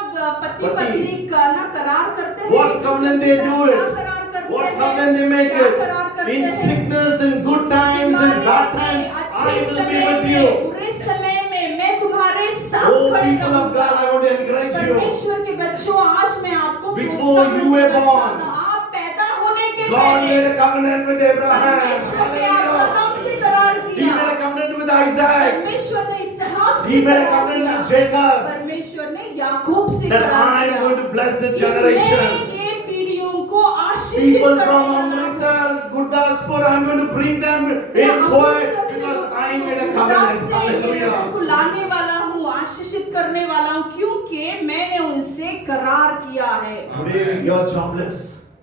पति पत्नी का ना करार करते हैं। What covenant they do it? क्या करार करते What हैं? covenant they make क्या करार it? करते In हैं? sickness, in good times, in bad times, I will be with you. बुरे समय में मैं तुम्हारे साथ Oh, खड़े people of God, I want to encourage you. परमेश्वर के बच्चों, आज मैं आपको Before प्रोत्साहन you were देना born, चाहता हूं। आप पैदा होने के God पहले made a covenant with Abraham. परमेश्वर ने Hallelujah. अब्राहम से करार He किया। made a covenant with Isaac. परमेश्वर ने इसहाक से He made a करार covenant किया। with Jacob. परमेश्वर ने याकूब से That करार I am किया। going to bless the मैं generation. ये पीढ़ियों को आशीषित People करने from वाला हूं। Amritsar, Gurdaspur, I'm going to bring them in Kuwait because I made a covenant. Hallelujah. उनको लाने वाला हूँ, आशीषित करने वाला हूँ, क्योंकि मैंने उनसे करार किया है। Today you're jobless.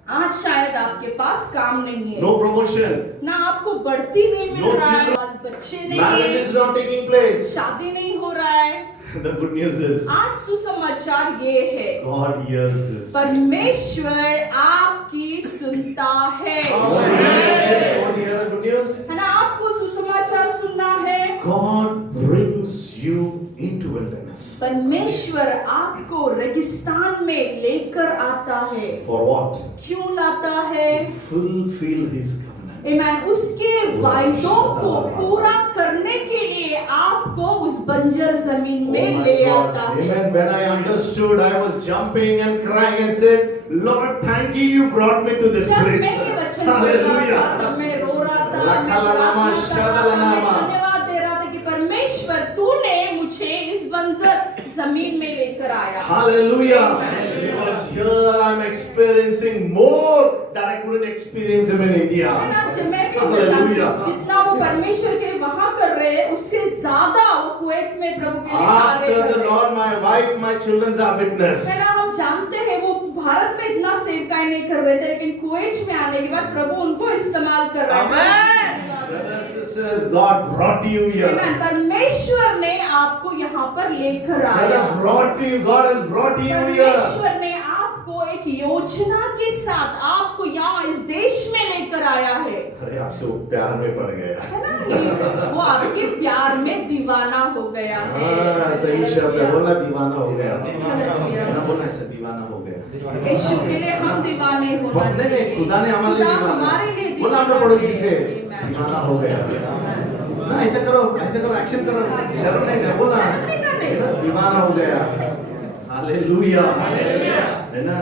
आज शायद आपके पास काम नहीं है, no promotion, ना आपको बढ़ती नहीं मिल No रहा है, children. आज बच्चे नहीं marriage है, is not taking place. शादी नहीं हो रहा है। The good news is आज सुसमाचार ये है, God hears this. परमेश्वर आपकी सुनता है। Want to hear the good news? है ना, आपको सुसमाचार सुनना है। God brings you into wilderness. परमेश्वर आपको रेगिस्तान में लेकर आता है। For what? क्यों लाता है? Fulfill His covenant. आमीन। उसके वायदों को पूरा करने के लिए आपको उस बंजर जमीन Oh में my ले God. आता है। Amen. When I understood, I was jumping and crying and said, Lord, thank you, you brought me to this जब place. मैं ये वचन पढ़ रहा था, Hallelujah. तब मैं रो रहा था, लखा मैं लनामा, प्रार्थना कर रहा था, शदलनामा। मैं धन्यवाद दे रहा था कि परमेश्वर तूने मुझे इस बंजर जमीन में लेकर आया। Hallelujah. Because here I'm experiencing more that I couldn't experience him in India. है ना, जब मैं भी Hallelujah. जितना वो परमेश्वर के वहां कर रहे हैं, उससे ज्यादा वो कुवैत में प्रभु के लिए कार्य After कर the रहे हैं। Lord, my wife, my children are witness. है ना, हम जानते हैं वो भारत में इतना सेवकाई नहीं कर रहे थे, लेकिन कुवैत में आने के बाद प्रभु उनको इस्तेमाल कर रहा है। Brothers, sisters, God brought you here. आमीन। परमेश्वर ने आपको यहाँ पर लेकर आया। Brother brought you. God has brought you here. परमेश्वर ने आपको एक योजना के साथ आपको यहाँ इस देश में लेकर आया है। अरे आपसे वो प्यार में पड़ गया। है ना, वो आपके प्यार में दीवाना हो गया है। हाँ, सही शब्द है। बोलना दीवाना हो गया। हालेलुया। ना बोलना ऐसा दीवाना हो गया। यीशु के लिए हम दीवाने होना नहीं नहीं, चाहिए। खुदा ने हमारे लिए खुदा दीवाना। हमारे लिए बोलना अपने दीवाना पड़ोसी है। से Amen. दीवाना हो गया। ना ऐसा करो, एक्शन करो। शर्म नहीं है, बोलना है ना, दीवाना हो गया। हालेलुया। है ना,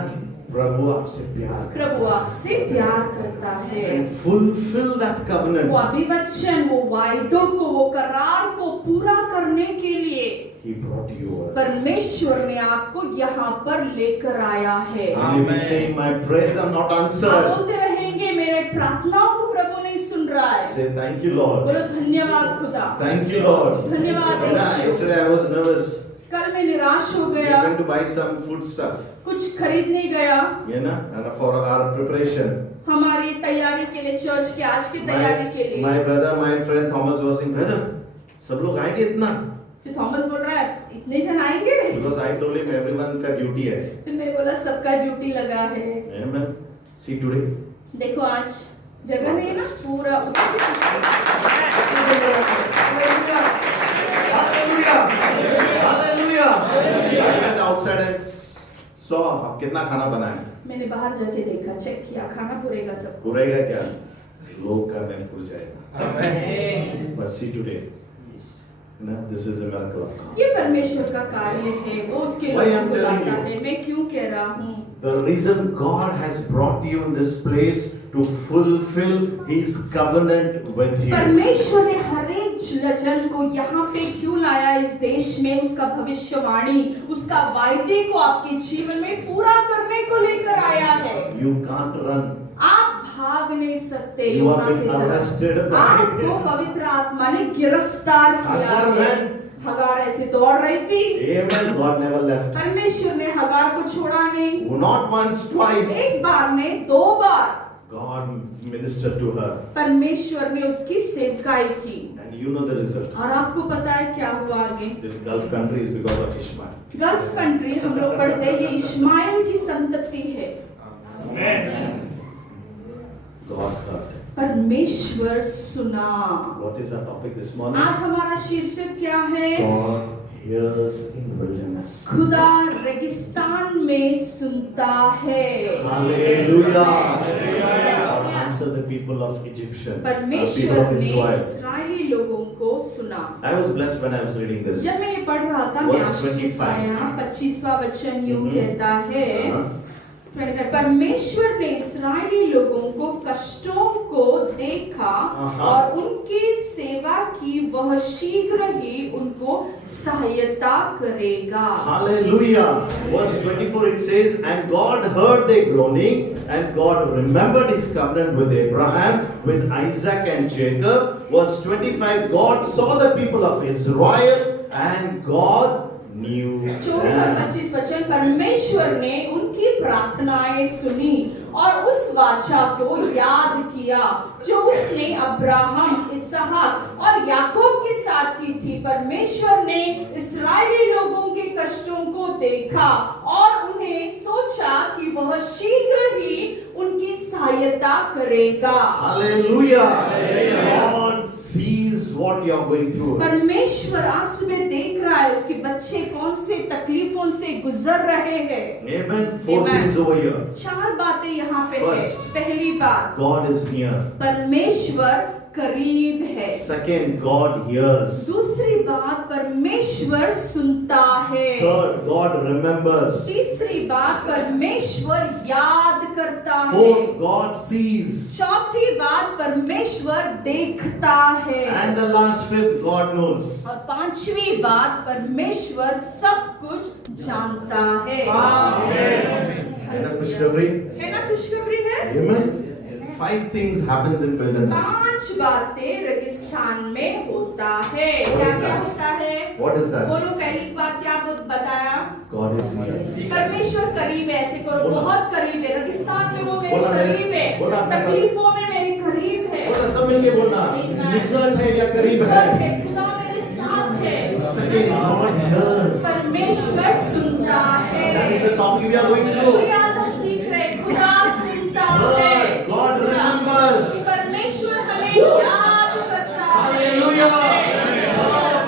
प्रभु आपसे प्यार करता प्रभु आपसे प्यार करता है। है। Fulfill that covenant. वो अभिवचन, वो वायदों को, वो करार को पूरा करने के लिए He brought you over. परमेश्वर ने आपको यहाँ पर लेकर आया है। And you be saying, my prayers are not आप answered. बोलते रहेंगे मेरे प्रार्थनाओं को प्रभु नहीं सुन रहा है। Say thank you, Lord. बोलो धन्यवाद खुदा। Thank you, Lord. धन्यवाद है ना, यीशु। yesterday I was nervous. कल मैं निराश हो We गया, went to buy some food stuff. कुछ खरीदने गया You know, and for our preparation. हमारी तैयारी के लिए, चर्च के आज की तैयारी के लिए। My brother, my friend Thomas was saying, brother, सब लोग आएंगे इतना? फिर थॉमस बोल रहा है इतने जन आएंगे? Because I told him everyone का ड्यूटी है. फिर मैं बोला सबका ड्यूटी लगा है। Amen. See today. देखो आज जगह नहीं है ना, पूरा Hallelujah. Hallelujah. I went outside and saw अब कितना खाना बना है. मैंने बाहर जाके देखा, चेक किया, खाना पूरेगा सब। पूरेगा क्या? लोग का नहीं पूर जाएगा. But see today. No, this is a miracle of God. ये परमेश्वर का कार्य है, वो उसके Why लोगों I'm को telling लाता you? है। मैं क्यों कह रहा हूँ? The reason God has brought you in this place to fulfill His covenant with you. परमेश्वर ने हर एक जन को यहाँ पे क्यों लाया इस देश में? उसका भविष्यवाणी, उसका वायदे को आपके जीवन में पूरा करने को लेकर आया है। You can't run. आप भाग नहीं सकते You योना have की been तरह। arrested by आपको पवित्र आत्मा ने गिरफ्तार किया Hagar है। ran. हगार ऐसे दौड़ रही थी, Amen. God never left. परमेश्वर ने हगार को छोड़ा नहीं। Not once, twice. एक बार ने, दो बार God ministered to her. परमेश्वर ने उसकी सेवकाई की। And you know the result. और आपको पता है क्या हुआ आगे? This Gulf country is because of Ishmael. Gulf country हम लोग पढ़ते हैं, ये इश्माइल की संतति है। God heard. परमेश्वर सुना। What is our topic this morning? आज हमारा शीर्षक क्या है? God hears in wilderness. खुदा रेगिस्तान में सुनता है। Hallelujah. God answered the people of Egyptian, people परमेश्वर of ने Israel. इस्राएली लोगों को सुना। I was blessed when I was reading this. जब मैं ये पढ़ रहा था, मैं Verse आशीषित 25. पाया। 25वां वचन यूं Mhm. कहता है, हाँ. परमेश्वर ने इस्राएली लोगों को कष्टों को देखा और उनकी सेवा की, वह शीघ्र ही उनको सहायता करेगा। Hallelujah. Verse 24 it says, and God heard their groaning, and God remembered His covenant with Abraham, with Isaac and Jacob. Verse 25, God saw the people of Israel, and God knew 24 और them. 25 वचन, परमेश्वर ने उनकी प्रार्थनाएं सुनी और उस वाचा को याद किया जो उसने अब्राहम, इसहाक और याकूब के साथ की थी। परमेश्वर ने इस्राएली लोगों के कष्टों को देखा और उन्हें सोचा कि वह शीघ्र ही उनकी सहायता करेगा। Hallelujah. God sees what you are going through. परमेश्वर आज सुबह देख रहा है उसके बच्चे कौन से तकलीफों से गुजर रहे हैं। Amen. Four Amen. things over here. चार बातें यहाँ पे है। First. पहली बात, God is near. परमेश्वर करीब है। Second, God hears. दूसरी बात, परमेश्वर सुनता है। Third, God remembers. तीसरी बात, परमेश्वर याद करता है। Fourth, God sees. चौथी बात, परमेश्वर देखता है। And the last fifth, God knows. और पांचवी बात, परमेश्वर सब कुछ जानता है। है ना खुशखबरी? है ना खुशखबरी है? Amen. 5 things happens in wilderness. 5 बातें रेगिस्तान में होता है। What क्या is क्या that? होता है? What is that? बोलो, पहली बात क्या बताया? God is near. परमेश्वर करीब है। ऐसे करो, बोला। बहुत करीब है। रेगिस्तान में वो मेरे बोला मैंने। करीब है। बोला मैंने। तकलीफों में मेरे करीब है। बोला सब मिलके बोलना। निकट है या करीब निकट है? है, खुदा मेरे साथ है। Second, God hears. परमेश्वर सुनता है। That is the topic we are going through. ये आज हम सीख रहे हैं, खुदा सुनता Third, है। God remembers. परमेश्वर हमें याद करता है। Hallelujah.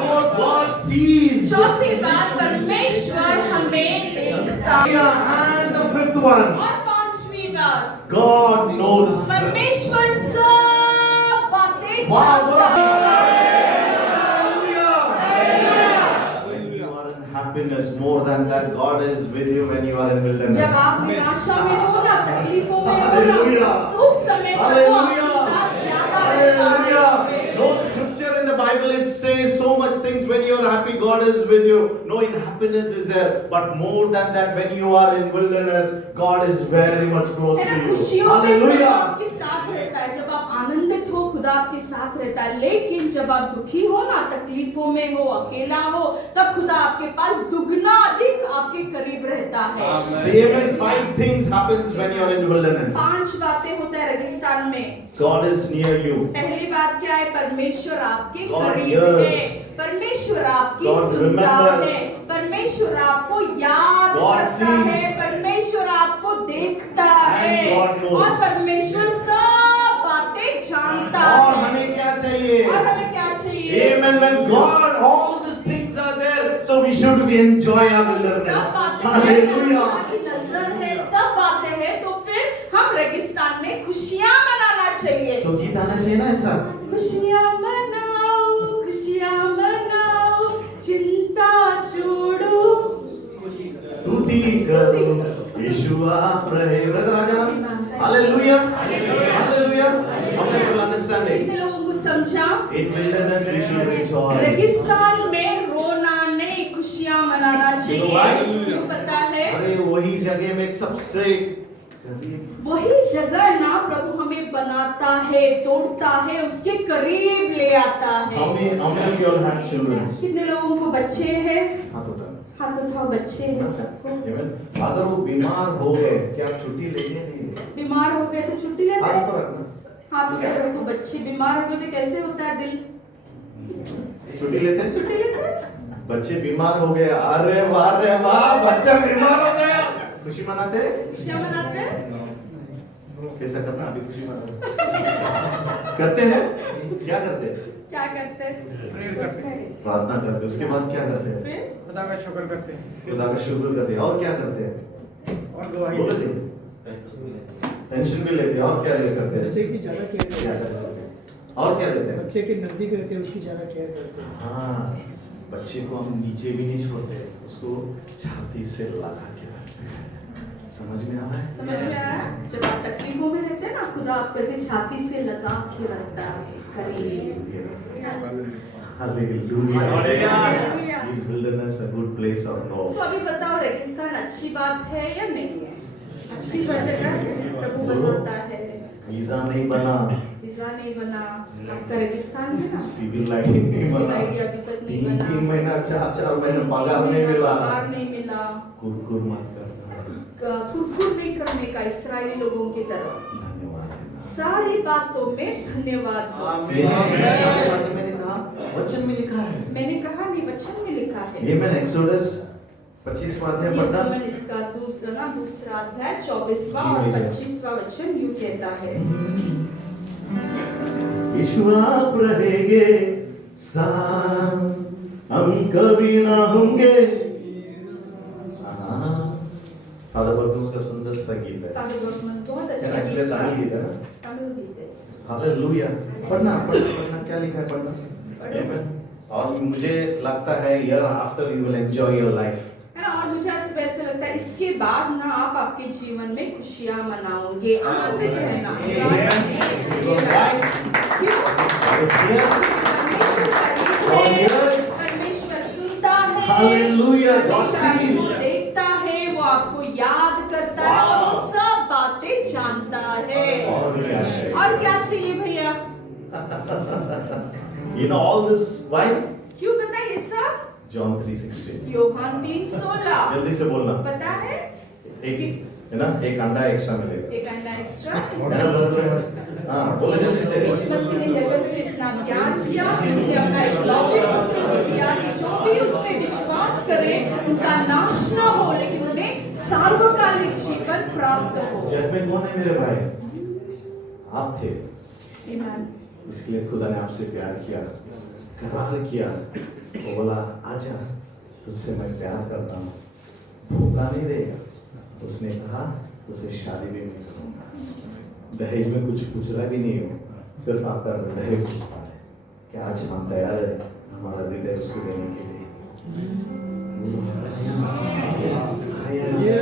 Fourth, God sees. चौथी बात, परमेश्वर हमें देखता है। And the fifth one, और पांचवी बात, God knows. परमेश्वर सब बातें Wow, जानता है। Hallelujah. When you are in happiness, more than that, God is with you when you are in जब wilderness. आप निराशा में हो ना, तकलीफों में हो Hallelujah. ना, उस समय पर वो आपके साथ ज्यादा रहता है। Hallelujah. No scripture in the Bible it says so much things. When you are happy, God is with you. No, in happiness is there, but more than that, when you are in wilderness, God is very much close to you. खुशियों में खुदा Hallelujah. आपके साथ रहता है। जब आप आनंदित हो, खुदा आपके साथ रहता है। लेकिन जब आप दुखी हो ना, तकलीफों में हो, अकेला हो, तब खुदा आपके पास दुगना अधिक आपके करीब रहता है। Amen. 5 things happens when you are in wilderness. 5 बातें होता है रेगिस्तान में। God is near you. पहली बात क्या है? परमेश्वर आपके God करीब hears. है। परमेश्वर आपकी God सुनता remembers. है। परमेश्वर आपको याद God करता है। sees. परमेश्वर आपको देखता And है। God knows. और परमेश्वर सब बातें जानता और है। हमें क्या चाहिए? और हमें क्या चाहिए? Amen. When God, all these things are there, so we should enjoy our सब wilderness. बातें हैं, Hallelujah. खुदा की नजर है, सब बातें हैं, तो फिर हम रेगिस्तान में खुशियां मनाना चाहिए। तो गीत आना चाहिए ना ऐसा? खुशियां मनाओ, चिंता छोड़ो। स्तुति करो, यीशु आप रहे। ब्रदर आ जाना। Hallelujah, hallelujah. Okay, we'll understand it. कितने लोगों को समझा? In wilderness we should rejoice. रेगिस्तान में रोना नहीं, खुशियां मनाना चाहिए। You know why? क्यों पता है? अरे वही जगह में सबसे वही जगह ना प्रभु हमें बनाता है, तोड़ता है, उसके करीब ले आता है। how many of you all have children? कितने लोगों को बच्चे हैं? हाथ उठाओ। हाथ उठाओ, बच्चे हैं सबको। Amen. अगर वो बीमार हो गए, क्या आप छुट्टी लेंगे नहीं? बीमार हो गए तो छुट्टी लेते हाथ हैं। ऊपर रखना। हाथ उठाओ। तो बच्चे बीमार हो गए तो कैसे होता है दिल? छुट्टी लेते हैं? छुट्टी लेते हैं। बच्चे बीमार हो गए, अरे वाह, बच्चा बीमार हो गया, खुशी मनाते हैं? खुशियां मनाते हैं। कैसा करना? अभी खुशी मनाते करते हैं? क्या करते हैं? क्या करते हैं? प्रार्थना करते हैं। उसके बाद क्या करते हैं? फिर खुदा का शुक्र करते हैं खुदा का शुक्र करते हैं। और क्या करते हैं? और दुआएं बोलो जी। टेंशन भी लेते हैं। और क्या करते हैं? बच्चे की ज्यादा केयर क्या करते करते हैं। हैं? और क्या लेते हैं? बच्चे के नजदीक रहते हैं उसकी ज्यादा केयर करते हैं। हाँ, बच्चे को हम नीचे भी नहीं छोड़ते, उसको छाती से लगा के रखते हैं। समझ में आ रहा है? समझ में आया? जब आप तकलीफों में रहते हैं ना, खुदा आपको ऐसे छाती से लगा के रखता है, करीब। Hallelujah. Is wilderness a good place or no? तो अभी बताओ, रेगिस्तान अच्छी बात है या नहीं है? अच्छी जगह है, प्रभु बताता है। वीजा नहीं बना, वीजा नहीं बना, आपका रेगिस्तान है ना, सिविल लाइन नहीं बना, सिविल ID अभी तक नहीं 3 बना। महीना 4 महीने पगार नहीं मिला। पगार नहीं मिला। कुरकुर मत करना। कुरकुर नहीं करने का इस्राएली लोगों की तरह। सारी बातों में धन्यवाद दो। सारी बातें मैंने कहा वचन में लिखा है। मैंने कहा नहीं, वचन में लिखा है। ये मैंने एक्सोडस 25वां अध्याय पढ़ा। निर्गमन इसका दूसरा अध्याय 24वां और 25वां वचन यूं कहता है, यीशु आप रहेंगे साथ, हम कभी ना होंगे। फादर बर्गमस का सुंदर सा गीत है। फादर बर्गमन बहुत अच्छा एक्चुअली तमिल गीत है ना। तमिल गीत है। हालेलुया। पढ़ना क्या लिखा है पढ़ना। Amen. और मुझे लगता है year after you will enjoy your life. है ना, और मुझे ऐसा लगता है इसके बाद ना आप आपके जीवन में खुशियां मनाओगे। आनंदित रहना। परमेश्वर सुनता है, Hallelujah. God परमेश्वर sees. आपको देखता है, वो आपको याद करता है और वो सब बातें जानता है। और क्या चाहिए? और क्या चाहिए भैया? You know all this why? क्यों पता है ये सब? John 3:16. योहान 3:16 जल्दी से बोलना। पता है? एक है ना, एक अंडा एक्स्ट्रा मिलेगा। एक अंडा एक्स्ट्रा। हाँ बोलो जल्दी से। यीशु मसीह ने जगत से इतना प्यार किया कि उसने अपना एकलौते पुत्र को दिया कि जो भी उस पे विश्वास करे उनका नाश न हो, लेकिन उन्हें सार्वकालिक जीवन प्राप्त हो। जग में कौन है मेरे भाई? आप थे। Amen. इसके लिए खुदा ने आपसे प्यार किया, करार किया। वो बोला आजा, तुझसे मैं प्यार करता हूँ, धोखा नहीं देगा। तो उसने कहा तुझसे शादी भी नहीं करूँगा, दहेज में कुछ पूछ रहा भी नहीं हूँ, सिर्फ आपका हृदय पूछता है। क्या आज हम तैयार है हमारा हृदय उसको देने के लिए? ये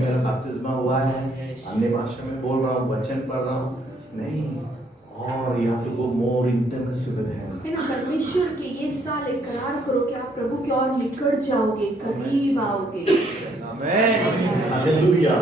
मेरा बपतिस्मा हुआ है, अन्य भाषा में बोल रहा हूँ, वचन पढ़ रहा हूँ, नहीं, और you have to go more intimacy with him. है ना, परमेश्वर के ये साल एक करार करो कि आप प्रभु के और निकट जाओगे, करीब आओगे। Hallelujah.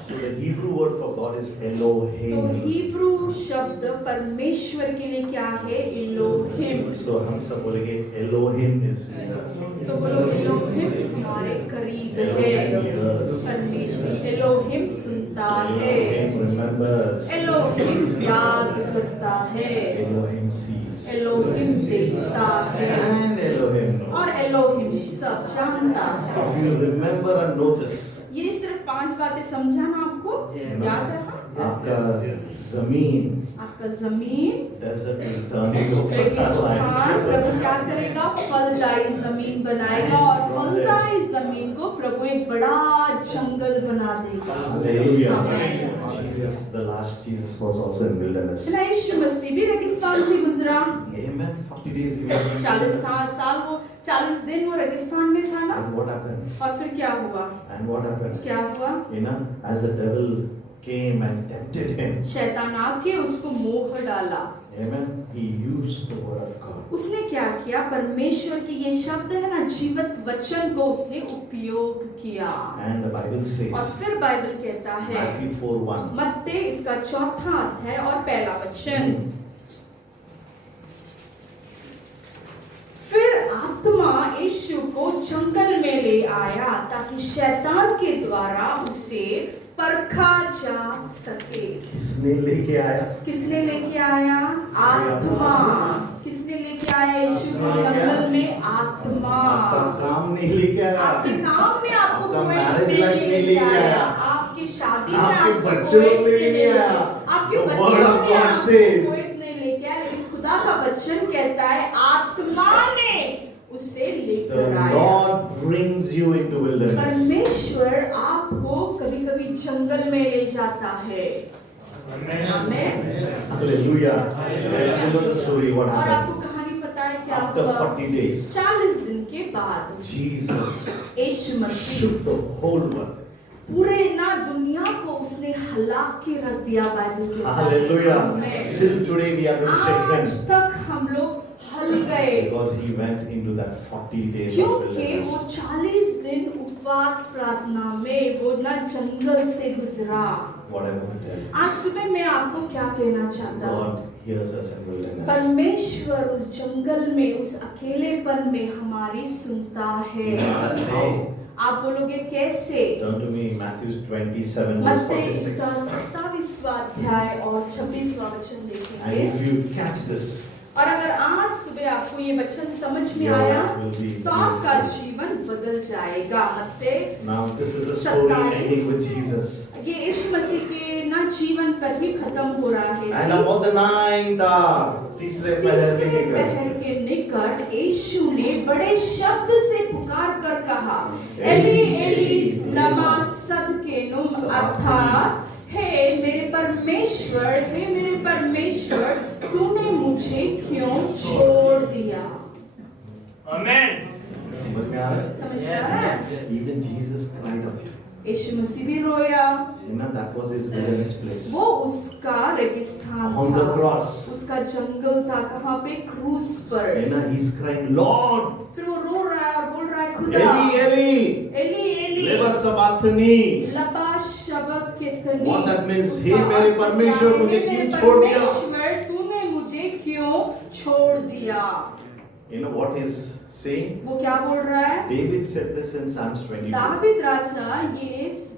So the Hebrew word for God is तो Elohim. हिब्रू शब्द परमेश्वर के लिए क्या है? इलोहिम। So हम सब बोलेंगे Elohim is near. तो बोलो इलोहिम हमारे करीब है। Elohim hears. परमेश्वर इलोहिम सुनता है, Elohim remembers. एलोहिम याद करता है, Elohim sees. एलोहिम देखता है And Elohim knows. और एलोहिम सब जानता है। If you remember and know this, ये सिर्फ 5 बातें समझा ना आपको? याद रहा? आपका जमीन आपका जमीन desert will turn into fertile रेगिस्तान land. प्रभु क्या करेगा? फलदायी जमीन बनाएगा और फलदायी जमीन को प्रभु एक बड़ा जंगल बना देगा। Hallelujah. Amen. Jesus, the last Jesus was also in wilderness. यीशु मसीह भी रेगिस्तान से गुजरा। Amen. 40 days he was in 40 wilderness. साल वो 40 दिन वो रेगिस्तान में था ना। And what happened? और फिर क्या हुआ? And what happened? क्या हुआ? You know, as the devil came and tempted him, शैतान आके उसको मोह डाला। amen, he used the word of God. उसने क्या किया? परमेश्वर के ये शब्द है ना, जीवित वचन को उसने उपयोग किया। And the Bible और says, फिर बाइबल कहता है, Matthew 4:1, मत्ती इसका 4था अध्याय और पहला वचन, फिर आत्मा यीशु को जंगल में ले आया ताकि शैतान के द्वारा उसे परखा जा सके। किसने लेके आया? किसने लेके आया? आत्मा। किसने लेके आया यीशु को जंगल में? आत्मा। आपका काम नहीं लेके आया, आपके काम ने आपको आपका कोई marriage नहीं life नहीं लेके आया, आपकी शादी में आपके आपको बच्चे लोग कोई लेके नहीं आया। आपके The बच्चों word of ने God आपको says, कोई नहीं लेके आया, लेकिन खुदा का वचन कहता है आत्मा ने उसे the लेकर आया। Lord brings you into wilderness. परमेश्वर आपको कभी-कभी जंगल में ले जाता है। आमेन। Hallelujah. And you know the story what और happened. आपको कहानी पता है क्या After हुआ? 40 days, 40 दिन के बाद Jesus Yeshu Masih shook the whole world. पूरे ना दुनिया को उसने हिला के रख दिया। बाइबल के Hallelujah. Amen। Till today we are going to shake आज hands तक हम लोग हल गए because he went into that 40 days of क्योंकि वो wilderness. 40 दिन उपवास प्रार्थना में वो ना जंगल से गुजरा। What I want to tell you, आज सुबह मैं आपको क्या कहना चाहता हूँ? God hears us in wilderness. परमेश्वर उस जंगल में, उस अकेलेपन में हमारी सुनता है। You ask how? आप बोलोगे कैसे? Turn to me, Matthew 27 verse मत्ती इसका 46. 27 25वां अध्याय और 26वां वचन And देखेंगे। if you catch this, और अगर आज सुबह आपको ये वचन समझ में your आया life will be तो आपका beautiful. जीवन बदल जाएगा। मत्ते Now this is the story ending with Jesus. ये यीशु मसीह के ना जीवन पर ही खत्म हो रहा है। And about the 9th hour, तीसरे पहर के तीसरे निकट, पहर के निकट यीशु ने बड़े शब्द से पुकार कर कहा, एली एली लमा सबकेनुम, अर्थात हे मेरे परमेश्वर तूने मुझे क्यों छोड़ दिया। आमेन। समझ में आ रहा है? समझ में आ रहा है? Even Jesus cried out. यीशु मसीह भी रोया। You know, that was his wilderness place. वो उसका रेगिस्तान On the था, cross. उसका जंगल था, कहाँ पे? क्रूस पर। You know, he's crying, Lord, फिर वो रो रहा है और बोल रहा है, खुदा Eli, lema sabachthani. लबा शबक कितनी। What that means, उसका हे मेरे अर्थ परमेश्वर, क्या है? मुझे हे मेरे क्यों छोड़ दिया? परमेश्वर, तूने मुझे क्यों छोड़ दिया। You know what he's saying? वो क्या बोल रहा है? David said this in Psalms 22. David राजा ये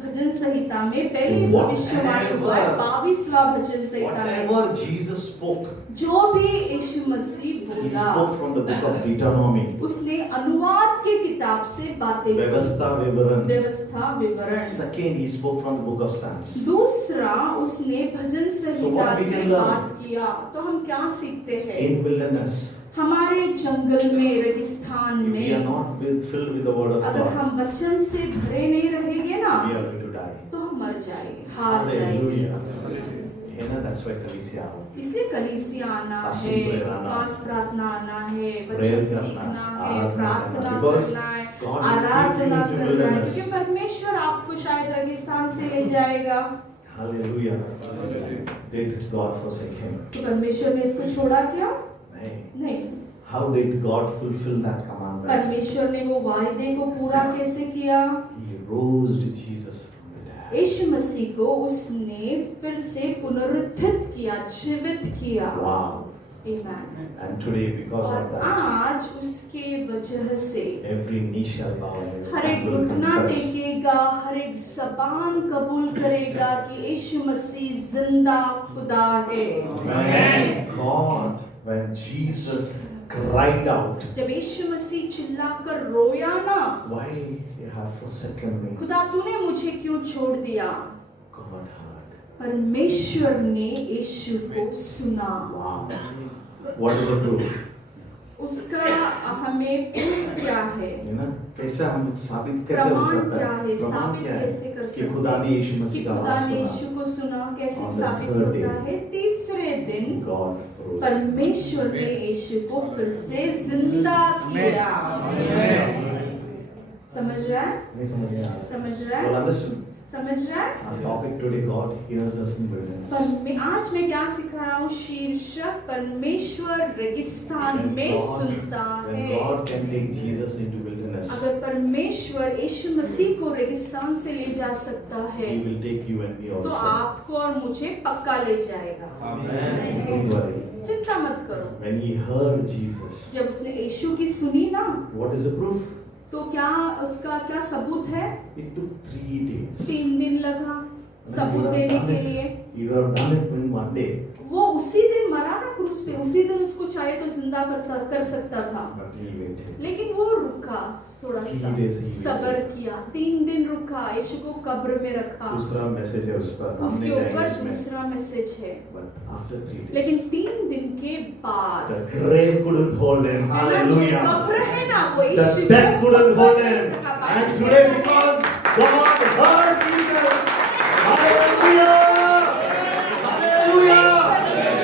भजन संहिता में पहली भविष्यवाणी हुआ है, 22वां भजन संहिता में। Whatever Jesus spoke, जो भी यीशु मसीह he बोला spoke from the book of Deuteronomy. उसने अनुवाद की किताब से बातें की। व्यवस्था विवरण. व्यवस्था विवरण। Second, he spoke from the book of Psalms. दूसरा उसने भजन संहिता what we से can learn? बात किया। तो हम क्या सीखते हैं? In wilderness, हमारे जंगल में, रेगिस्तान if we are में not filled with the word of अगर God, हम वचन से भरे नहीं रहेंगे ना we are going to die. तो हम मर जाएंगे, हार जाएंगे। Hallelujah. You know, that's why कलीसिया आओ. इसलिए कलीसिया आना है, Fasting prayer आना, फास्ट प्रार्थना आना है, prayer वचन करना, सीखना है, आराधना प्रार्थना करना. Because करना है, God will Aradhana take you into करना है, wilderness. क्योंकि परमेश्वर आपको शायद रेगिस्तान से ले जाएगा। Hallelujah. Did God forsake him? परमेश्वर ने इसको छोड़ा क्या? नहीं. नहीं। How did God fulfill that commandment? परमेश्वर ने वो वायदे को पूरा कैसे किया? He rose Jesus from the dead. यीशु मसीह को उसने फिर से पुनरुत्थित किया, जीवित किया। Wow. Amen. And today, because और of that, आज उसके वजह से every knee shall bow and every हर एक tongue will घुटना confess. टेकेगा, हर एक जबान कबूल करेगा कि यीशु मसीह जिंदा खुदा है। When God, when Jesus cried out, जब यीशु मसीह चिल्लाकर रोया ना, why you have forsaken me? खुदा तूने मुझे क्यों छोड़ दिया? God heard. परमेश्वर ने यीशु को सुना। Wow. What is the proof? उसका हमें प्रूफ क्या है? You know, कैसे हम साबित कैसे हो प्रमाण सकता क्या है? है? प्रमाण साबित क्या है? कैसे कर सकते कि खुदा ने यीशु कि मसीह का खुदा आवाज ने सुना. यीशु को सुना? कैसे On the साबित third day, होता है? तीसरे दिन God rose. परमेश्वर ने यीशु को फिर से जिंदा किया। समझ रहा है? नहीं समझ में आ रहा. समझ रहा है? Well understood. समझ रहा है? Our topic today, God hears us in wilderness. आज मैं क्या सिखा रहा हूँ? शीर्षक परमेश्वर रेगिस्तान When में God- सुनता when है। God can take Jesus into wilderness, अगर परमेश्वर यीशु मसीह को रेगिस्तान से ले जा सकता है He will take you and me तो also. आपको और मुझे पक्का ले जाएगा। Don't worry. चिंता मत करो। When he heard Jesus, जब उसने यीशु की सुनी ना, what is the proof? तो क्या उसका क्या सबूत है? It took 3 days. 3 दिन लगा सबूत देने के लिए। He would have done it in 1 day, वो उसी दिन मरा ना क्रूस पे, उसी दिन उसको चाहे तो जिंदा कर सकता था, but he waited. लेकिन वो रुका थोड़ा सा, 3 days he सब्र किया, 3 दिन रुका, यीशु को कब्र में रखा। दूसरा मैसेज है उस पर, हम उसके नहीं जाएंगे ऊपर इसमें. दूसरा मैसेज है। But after 3 लेकिन days, 3 दिन के बाद the grave couldn't hold him. जो Hallelujah. कब्र है ना वो The यीशु death को couldn't hold पकड़ नहीं him. सका। And today, because God heard Jesus, hallelujah, hallelujah,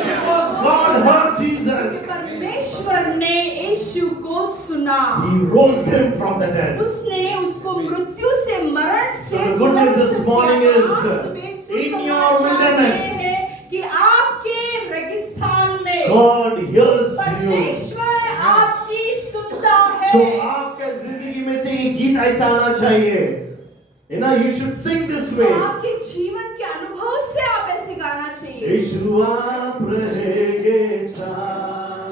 because God heard Jesus, परमेश्वर ने यीशु को सुना, He rose him from the dead. उसने उसको मृत्यु से, मरण से So the good news this morning is, आज सुबह in your सुसमाचार wilderness, ये है कि आपके रेगिस्तान में God hears you. परमेश्वर आपकी सुनता है। So आपके जिंदगी में से ये गीत ऐसा आना चाहिए. You know, you should sing this way. तो आपके जीवन के अनुभव से आप ऐसे गाना चाहिए। यीशु आप रहेंगे साथ.